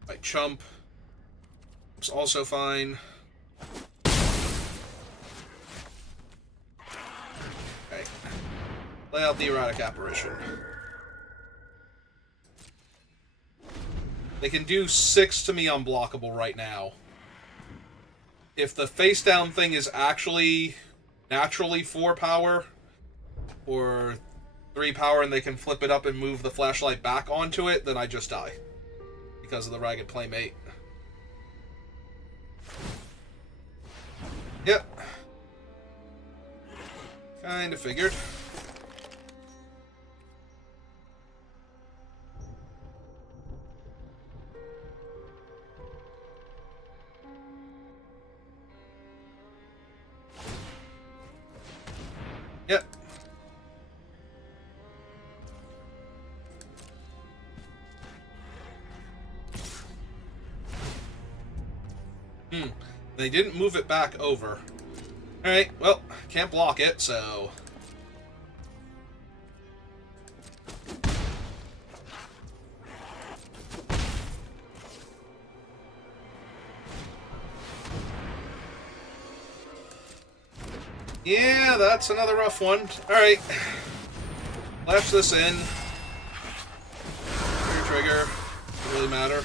Might chump. It's also fine. Okay. Lay out the Erratic Apparition. They can do 6 to me unblockable right now. If the face down thing is actually naturally 4 power or 3 power and they can flip it up and move the flashlight back onto it, then I just die. because of the Ragged Playmate. Yep. Kinda figured. Yep. They didn't move it back over. Alright, well, can't block it, so... Yeah, that's another rough one. Alright. Latch this in. Trigger. Doesn't really matter.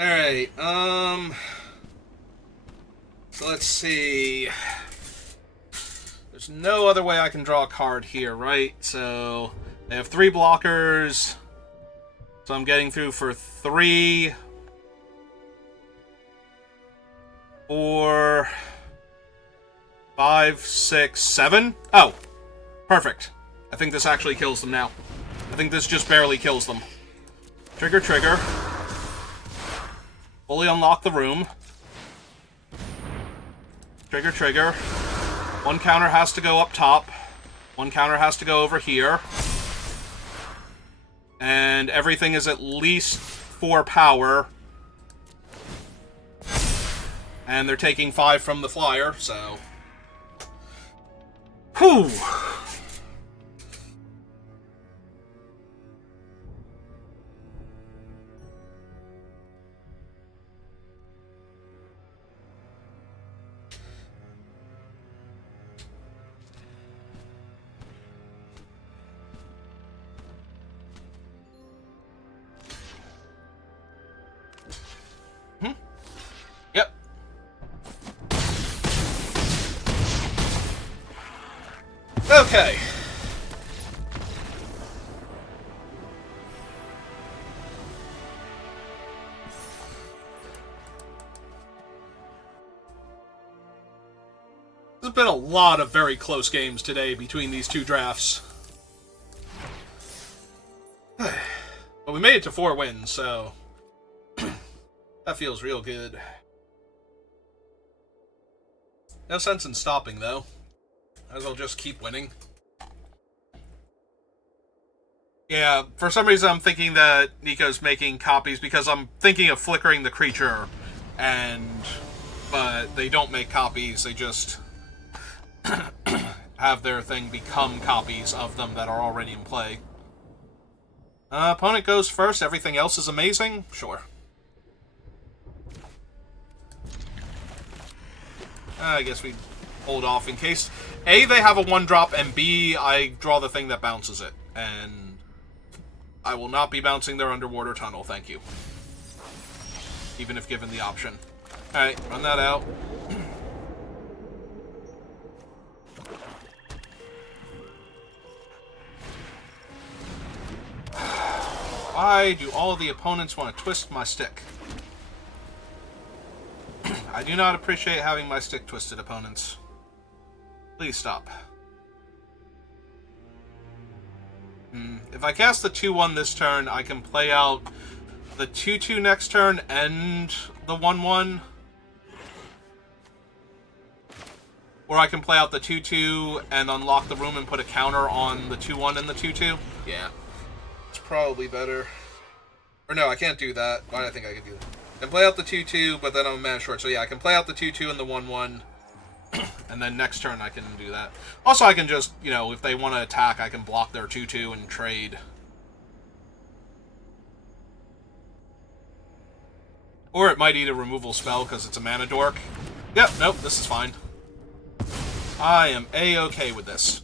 Alright, so let's see. There's no other way I can draw a card here, right? So, they have 3 blockers. So I'm getting through for 3, 4, 5, 6, 7. Oh, perfect. I think this actually kills them now. I think this just barely kills them. Trigger, trigger. Fully unlock the room. Trigger, trigger. 1 counter has to go up top. 1 counter has to go over here. And everything is at least 4 power. And they're taking 5 from the flyer, so... Whew! Yep. Okay. There's been a lot of very close games today between these 2 drafts. But we made it to 4 wins, so... that feels real good. No sense in stopping, though. Might as well just keep winning. Yeah, for some reason I'm thinking that Nico's making copies because I'm thinking of flickering the creature, but they don't make copies, they just have their thing become copies of them that are already in play. Opponent goes first, everything else is amazing? Sure. I guess we hold off in case A, they have a 1-drop, and B, I draw the thing that bounces it. And I will not be bouncing their underwater tunnel, thank you. Even if given the option. Alright, run that out. Why do all the opponents want to twist my stick? I do not appreciate having my stick twisted, opponents. Please stop. If I cast the 2-1 this turn, I can play out the 2-2 next turn and the 1-1. Or I can play out the 2-2 and unlock the room and put a counter on the 2-1 and the 2-2. Yeah. It's probably better. Or no, I can't do that. Why do I think I could do that? I can play out the 2-2, but then I'm mana short. So yeah, I can play out the 2-2 and the 1-1. And then next turn I can do that. Also, I can just, you know, if they want to attack, I can block their 2-2 and trade. Or it might eat a removal spell because it's a mana dork. Yep, nope, this is fine. I am A-okay with this.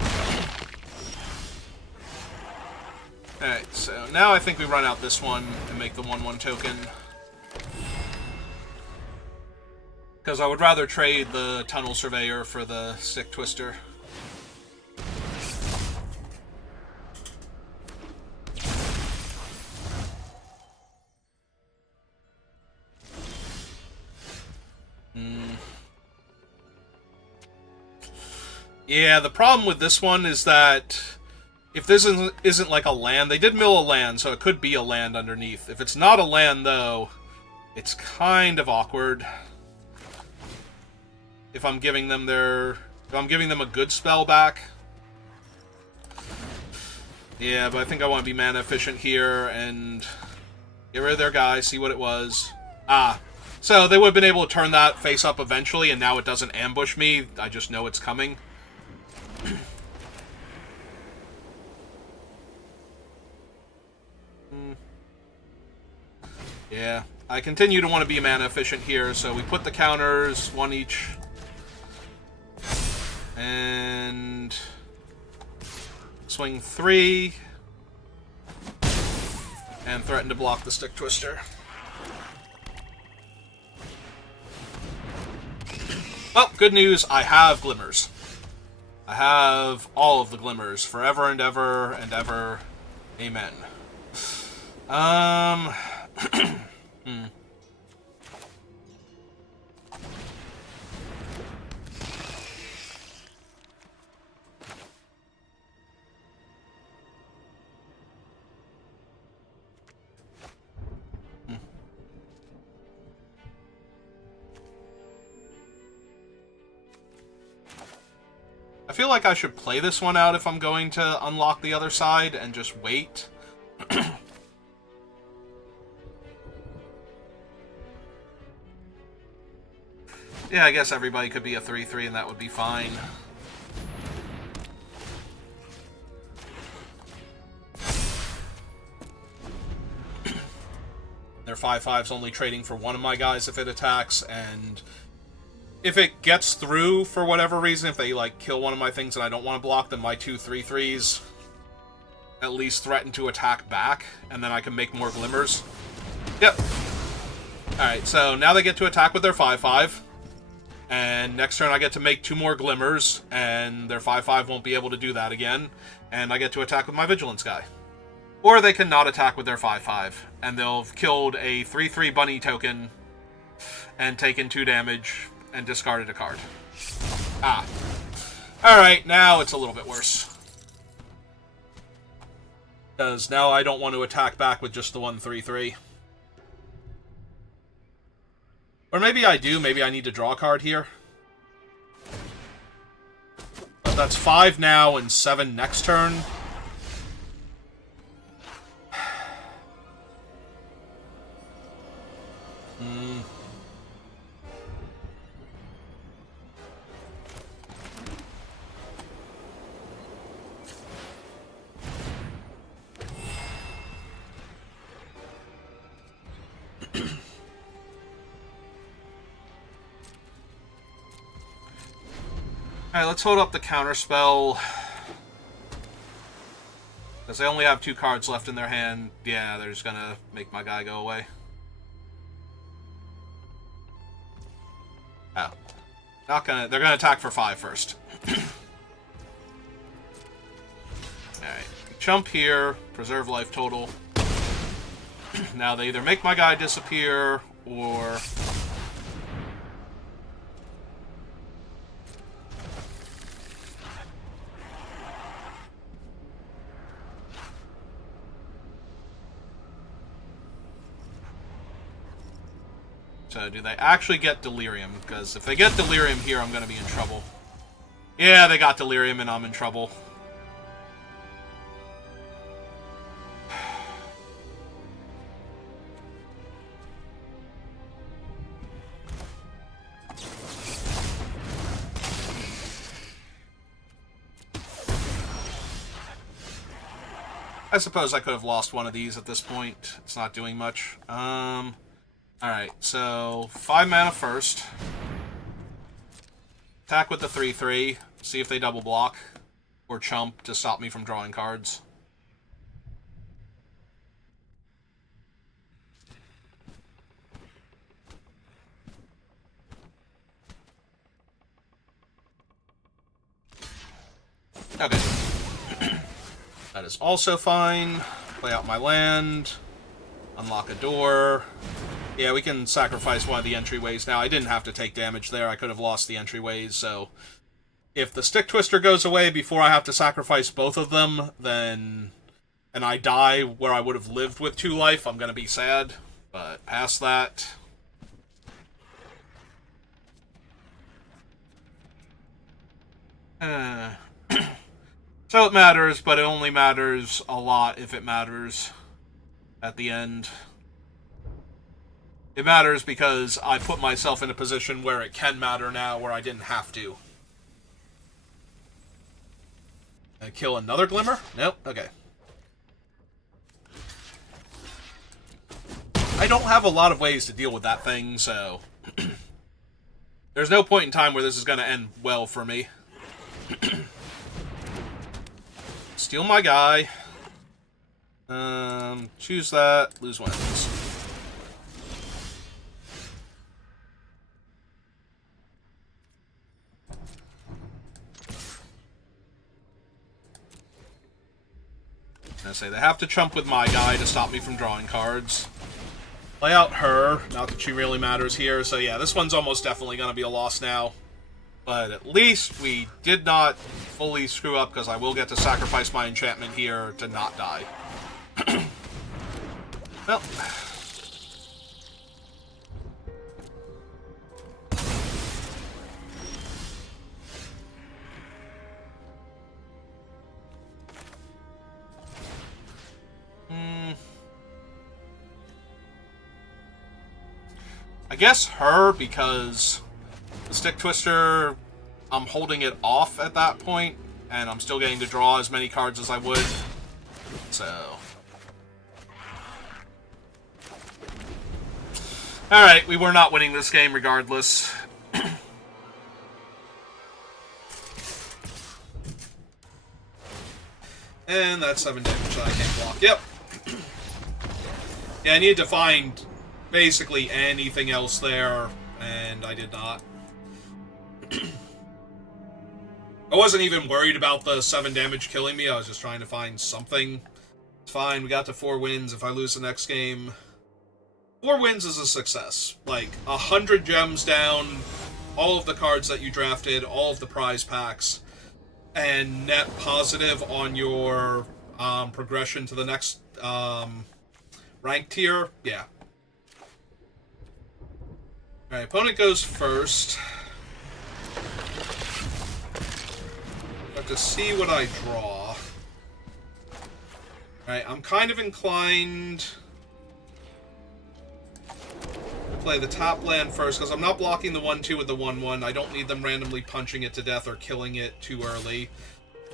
Alright, so now I think we run out this one and make the 1-1 token. Because I would rather trade the Tunnel Surveyor for the Stick Twister. Yeah, the problem with this one is that if this isn't like a land, they did mill a land, so it could be a land underneath. If it's not a land, though, it's kind of awkward. If I'm giving them a good spell back. Yeah, but I think I want to be mana efficient here and get rid of their guy, see what it was. So they would have been able to turn that face up eventually, and now it doesn't ambush me. I just know it's coming. Yeah, I continue to want to be mana efficient here, so we put the counters, one each. And swing 3. And threaten to block the Stick Twister. Well, good news, I have Glimmers. I have all of the Glimmers, forever and ever and ever. Amen. I feel like I should play this one out if I'm going to unlock the other side and just wait. Yeah, I guess everybody could be a 3-3 and that would be fine. Their 5/5's only trading for one of my guys if it attacks, and if it gets through for whatever reason, if they like kill one of my things and I don't want to block them, my 2 3/3s at least threaten to attack back, and then I can make more Glimmers. Yep. Alright, so now they get to attack with their 5/5. And next turn I get to make 2 more Glimmers, and their 5/5 won't be able to do that again. And I get to attack with my Vigilance guy. Or they can not attack with their 5/5, and they'll have killed a 3/3 bunny token and taken 2 damage and discarded a card. Alright, now it's a little bit worse. Because now I don't want to attack back with just the 1 3/3. Or maybe I do. Maybe I need to draw a card here. But that's 5 now and 7 next turn. Alright, let's hold up the counterspell. Because they only have 2 cards left in their hand. Yeah, they're just gonna make my guy go away. Oh. Not gonna... They're gonna attack for 5 first. Alright. Jump here. Preserve life total. Now they either make my guy disappear, or... So do they actually get Delirium? Because if they get Delirium here, I'm going to be in trouble. Yeah, they got Delirium and I'm in trouble. I suppose I could have lost one of these at this point. It's not doing much. Alright, so 5 mana first. Attack with the 3/3. See if they double block. Or chump to stop me from drawing cards. Okay. That is also fine. Play out my land. Unlock a door. Yeah, we can sacrifice one of the entryways now. I didn't have to take damage there. I could have lost the entryways, so If the Stick Twister goes away before I have to sacrifice both of them, then... and I die where I would have lived with 2 life, I'm gonna be sad. But past that... So it matters, but it only matters a lot if it matters at the end. It matters because I put myself in a position where it can matter now, where I didn't have to. Kill another Glimmer? Nope. Okay. I don't have a lot of ways to deal with that thing, so... There's no point in time where this is going to end well for me. Steal my guy. Choose that. Lose wins. I say they have to chump with my guy to stop me from drawing cards. Play out her. Not that she really matters here. So yeah, this one's almost definitely going to be a loss now. But at least we did not fully screw up, because I will get to sacrifice my enchantment here to not die. Well. I guess her, because the Stick Twister, I'm holding it off at that point, and I'm still getting to draw as many cards as I would. So... Alright, we were not winning this game regardless. And that's 7 damage that I can't block. Yep. Yeah, I needed to find basically anything else there, and I did not. I wasn't even worried about the 7 damage killing me. I was just trying to find something. It's fine. We got to 4 wins. If I lose the next game... 4 wins is a success. Like, 100 gems down, all of the cards that you drafted, all of the prize packs, and net positive on your progression to the next rank tier. Yeah. Alright, opponent goes first. Have to see what I draw. Alright, I'm kind of inclined to play the top land first, because I'm not blocking the 1-2 with the 1-1. I don't need them randomly punching it to death or killing it too early.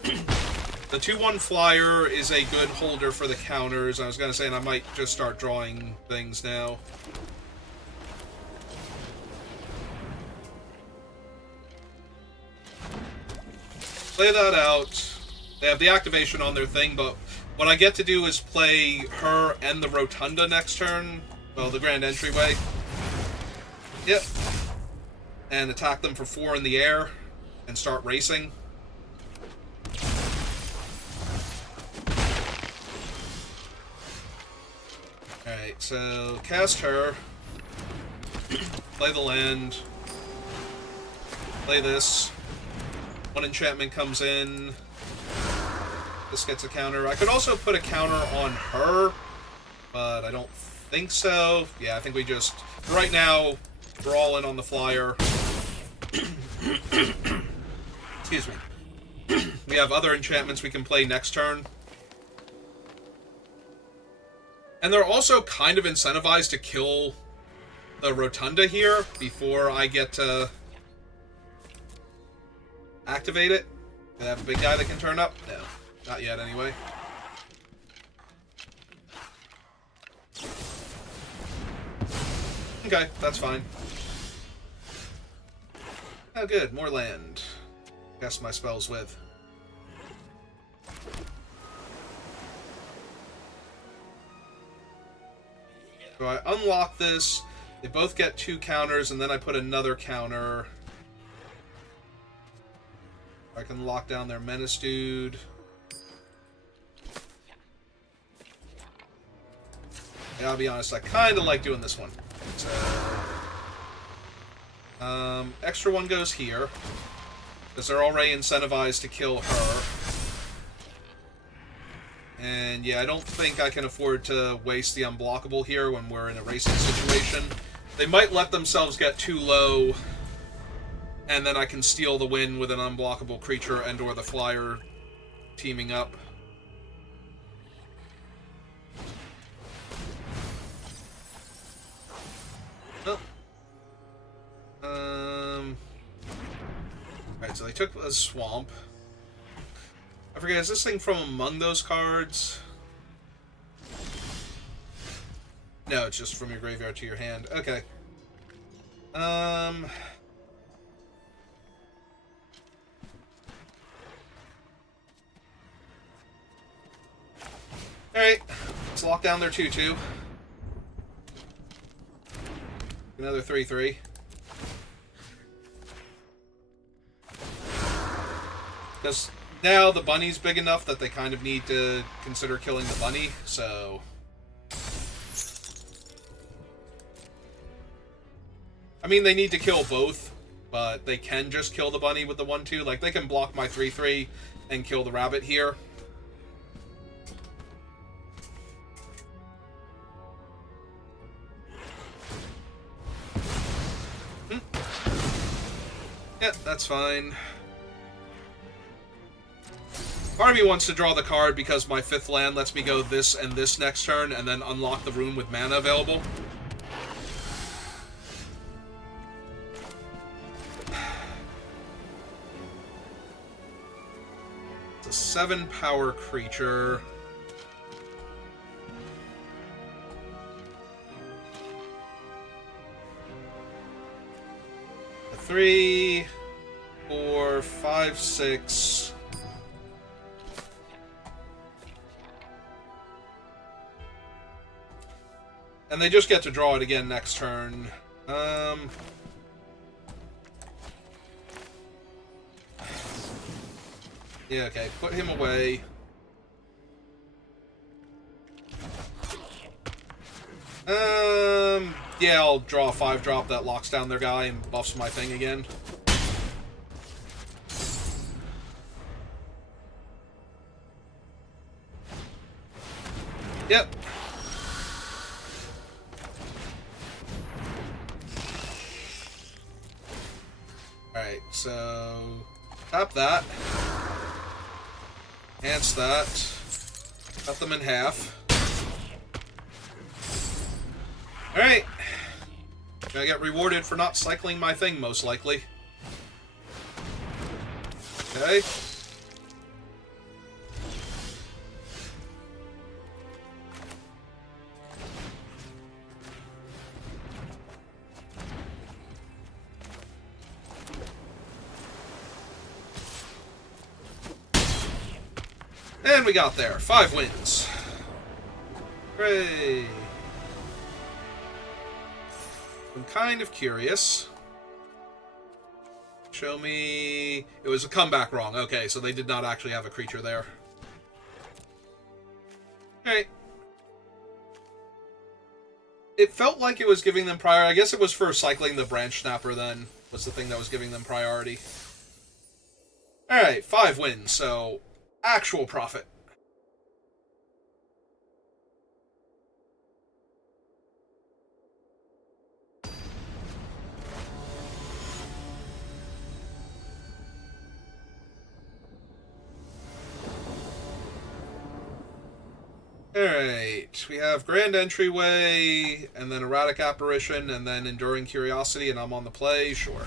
The 2-1 flyer is a good holder for the counters. I was going to say, and I might just start drawing things now. Play that out. They have the activation on their thing, but what I get to do is play her and the Rotunda next turn. Well, the Grand Entryway. Yep. And attack them for 4 in the air and start racing. Alright, so cast her. Play the land. Play this. 1 enchantment comes in. This gets a counter. I could also put a counter on her, but I don't think so. Yeah, I think we just... Right now, we're all in on the flyer. Excuse me. We have other enchantments we can play next turn. And they're also kind of incentivized to kill the Rotunda here before I get to activate it. Do they have a big guy that can turn up? No. Not yet, anyway. Okay, that's fine. Oh, good. More land. Cast my spells with. So I unlock this. They both get 2 counters, and then I put another counter. I can lock down their Menace dude. Yeah, I'll be honest, I kind of like doing this one. So, extra 1 goes here. Because they're already incentivized to kill her. And yeah, I don't think I can afford to waste the unblockable here when we're in a racing situation. They might let themselves get too low, and then I can steal the win with an unblockable creature and or the flyer teaming up. Oh. Alright, so they took a swamp. I forget, is this thing from among those cards? No, it's just from your graveyard to your hand. Okay. Alright, let's lock down their 2/2. Another 3/3. Because now the bunny's big enough that they kind of need to consider killing the bunny, so... I mean, they need to kill both, but they can just kill the bunny with the 1/2. Like, they can block my 3/3 and kill the rabbit here. Yeah, that's fine. Part of me wants to draw the card because my 5th land lets me go this and this next turn and then unlock the room with mana available. It's a 7 power creature. A 3, 4, 5, 6... And they just get to draw it again next turn. Yeah, okay. Put him away. Yeah, I'll draw a 5-drop that locks down their guy and buffs my thing again. Yep. Alright, so... tap that. Enhance that. Cut them in half. Alright. Gonna get rewarded for not cycling my thing, most likely. Okay. And we got there. 5 wins. Hooray. I'm kind of curious. Show me... It was a comeback wrong. Okay, so they did not actually have a creature there. Alright. It felt like it was giving them priority. I guess it was for cycling the Branch Snapper then. Was the thing that was giving them priority. Alright, 5 wins, so... actual profit. Alright, we have Grand Entryway, and then Erratic Apparition, and then Enduring Curiosity, and I'm on the play, sure.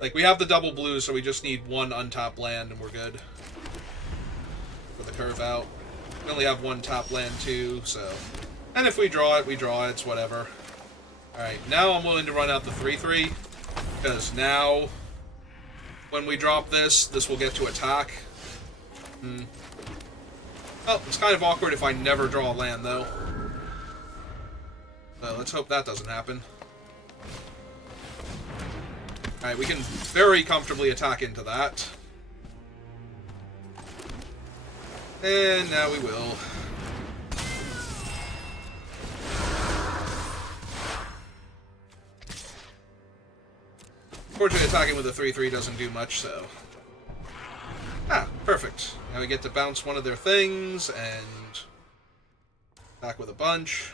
Like, we have the double blue, so we just need 1 untapped land, and we're good. For the curve out. We only have 1 top land, too, so... And if we draw it, it's whatever. Alright, now I'm willing to run out the 3/3, because now, when we drop this, this will get to attack. Oh, it's kind of awkward if I never draw a land, though. So let's hope that doesn't happen. Alright, we can very comfortably attack into that. And now we will. Of Unfortunately, attacking with a 3/3 doesn't do much, so... Ah, perfect. Now we get to bounce one of their things, and... attack with a bunch.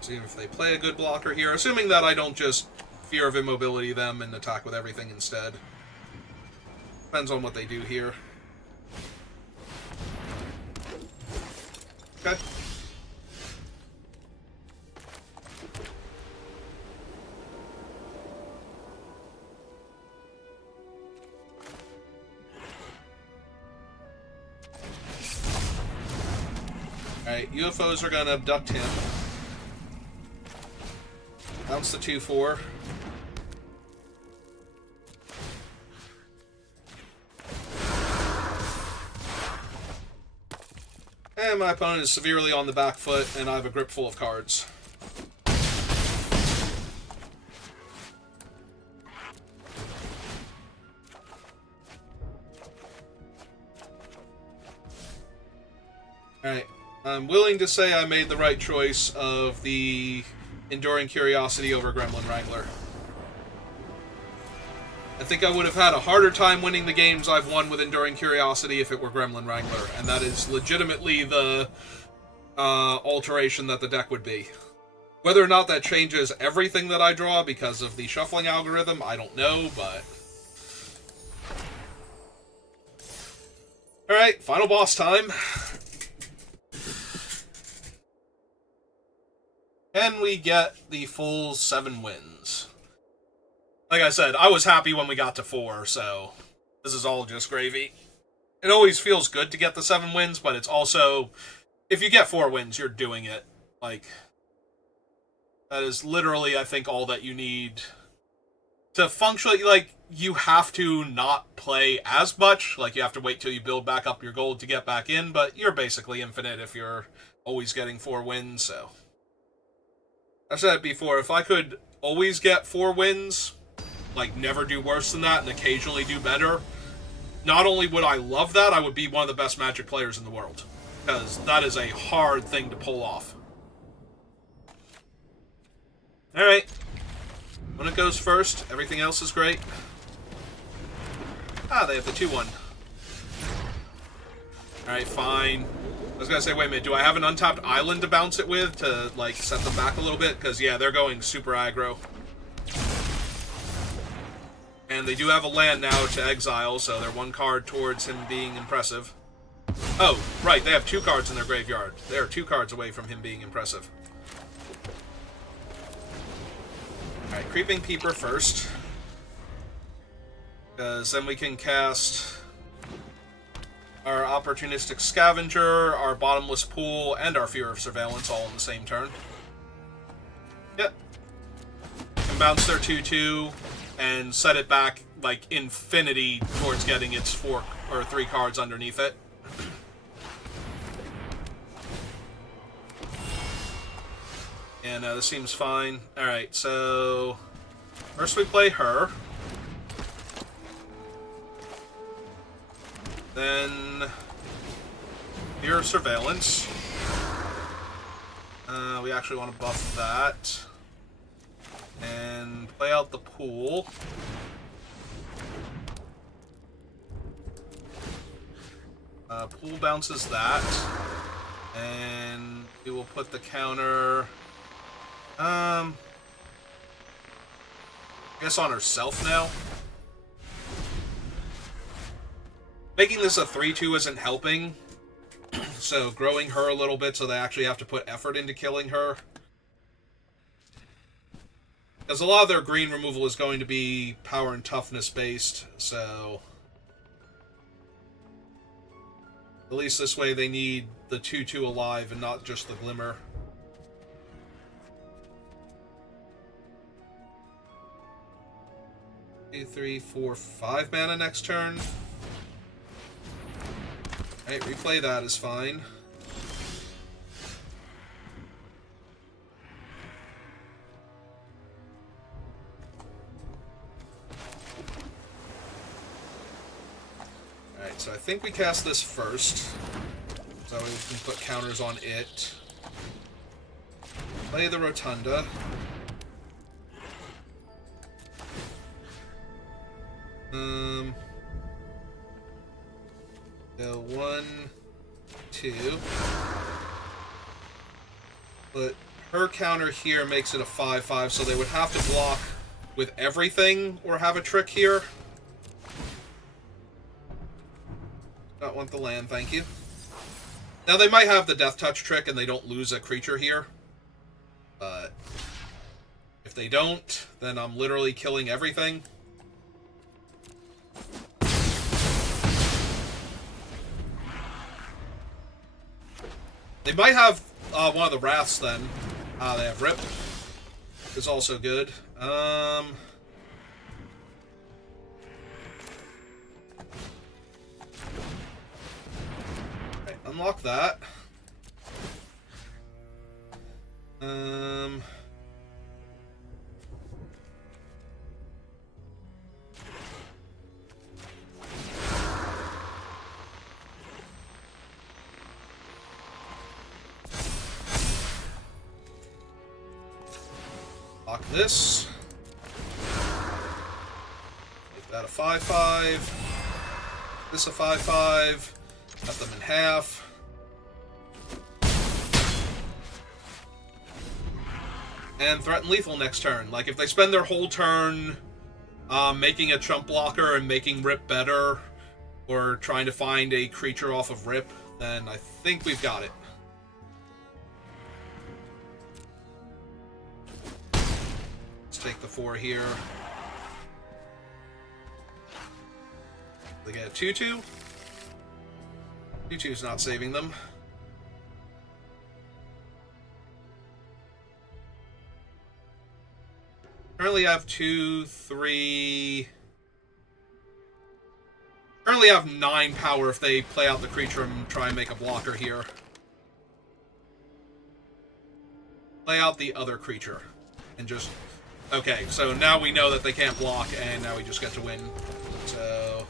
See if they play a good blocker here, assuming that I don't just Fear of Immobility them and attack with everything instead. Depends on what they do here. Okay. Alright, UFOs are going to abduct him. Bounce the 2/4. And my opponent is severely on the back foot, and I have a grip full of cards. Alright. I'm willing to say I made the right choice of the Enduring Curiosity over Gremlin Wrangler. I think I would have had a harder time winning the games I've won with Enduring Curiosity if it were Gremlin Wrangler, and that is legitimately the alteration that the deck would be. Whether or not that changes everything that I draw because of the shuffling algorithm, I don't know, but... Alright, final boss time. And we get the full 7 wins. Like I said, I was happy when we got to 4, so this is all just gravy. It always feels good to get the 7 wins, but it's also, if you get 4 wins, you're doing it. Like, that is literally, I think, all that you need to functionally, like, you have to not play as much. Like, you have to wait till you build back up your gold to get back in, but you're basically infinite if you're always getting 4 wins, so... I've said it before, if I could always get 4 wins, like never do worse than that and occasionally do better, not only would I love that, I would be one of the best Magic players in the world. Because that is a hard thing to pull off. Alright. When it goes first, everything else is great. Ah, they have the 2/1. Alright, fine. I was gonna say, wait a minute, do I have an untapped island to bounce it with to, like, set them back a little bit? Because, yeah, they're going super aggro. And they do have a land now to exile, so they're 1 card towards him being impressive. Oh, right, they have 2 cards in their graveyard. They're 2 cards away from him being impressive. Alright, Creeping Peeper first. Because then we can cast... our Opportunistic Scavenger, our Bottomless Pool, and our Fear of Surveillance all in the same turn. Yep. Can bounce their 2/2 and set it back, like, infinity towards getting its 4 or 3 cards underneath it. And this seems fine. Alright, so... first we play her. Then, Fear of Surveillance. We actually want to buff that. And play out the pool. Pool bounces that. And we will put the counter... I guess on herself now. Making this a 3/2 isn't helping, so growing her a little bit so they actually have to put effort into killing her. Because a lot of their green removal is going to be power and toughness based, so... at least this way they need the 2/2 alive and not just the Glimmer. Two, 3, 4, 5 mana next turn. Alright, replay that is fine. Alright, so I think we cast this first. So we can put counters on it. Play the Rotunda. Go 1, 2. But her counter here makes it a 5/5, so they would have to block with everything or have a trick here. Not want the land, thank you. Now they might have the Death Touch trick and they don't lose a creature here. But if they don't, then I'm literally killing everything. They might have one of the Wraths then. They have Rip. Is also good. Okay, unlock that. Lock this. Make that a 5/5. This a 5/5. Cut them in half. And threaten lethal next turn. Like, if they spend their whole turn making a chump blocker and making Rip better, or trying to find a creature off of Rip, then I think we've got it. Let's take the 4 here. They get a 2/2. 2/2's not saving them. Currently I have 2, 3... Currently I have 9 power if they play out the creature and try and make a blocker here. Play out the other creature. And just... Okay, so now we know that they can't block, and now we just get to win. So...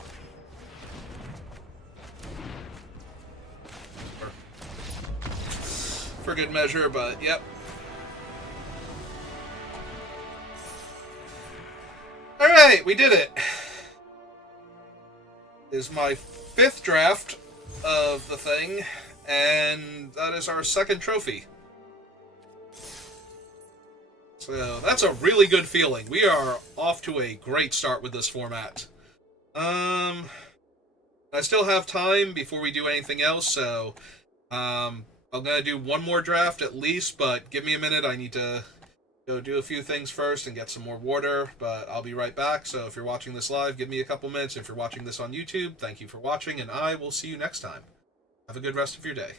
For good measure, but yep. Alright, we did it. This is my 5th draft of the thing, and that is our 2nd trophy. So that's a really good feeling. We are off to a great start with this format. I still have time before we do anything else, so I'm gonna do one more draft at least, but give me a minute. I need to go do a few things first and get some more water, but I'll be right back. So if you're watching this live, give me a couple minutes. If you're watching this on YouTube, thank you for watching, and I will see you next time. Have a good rest of your day.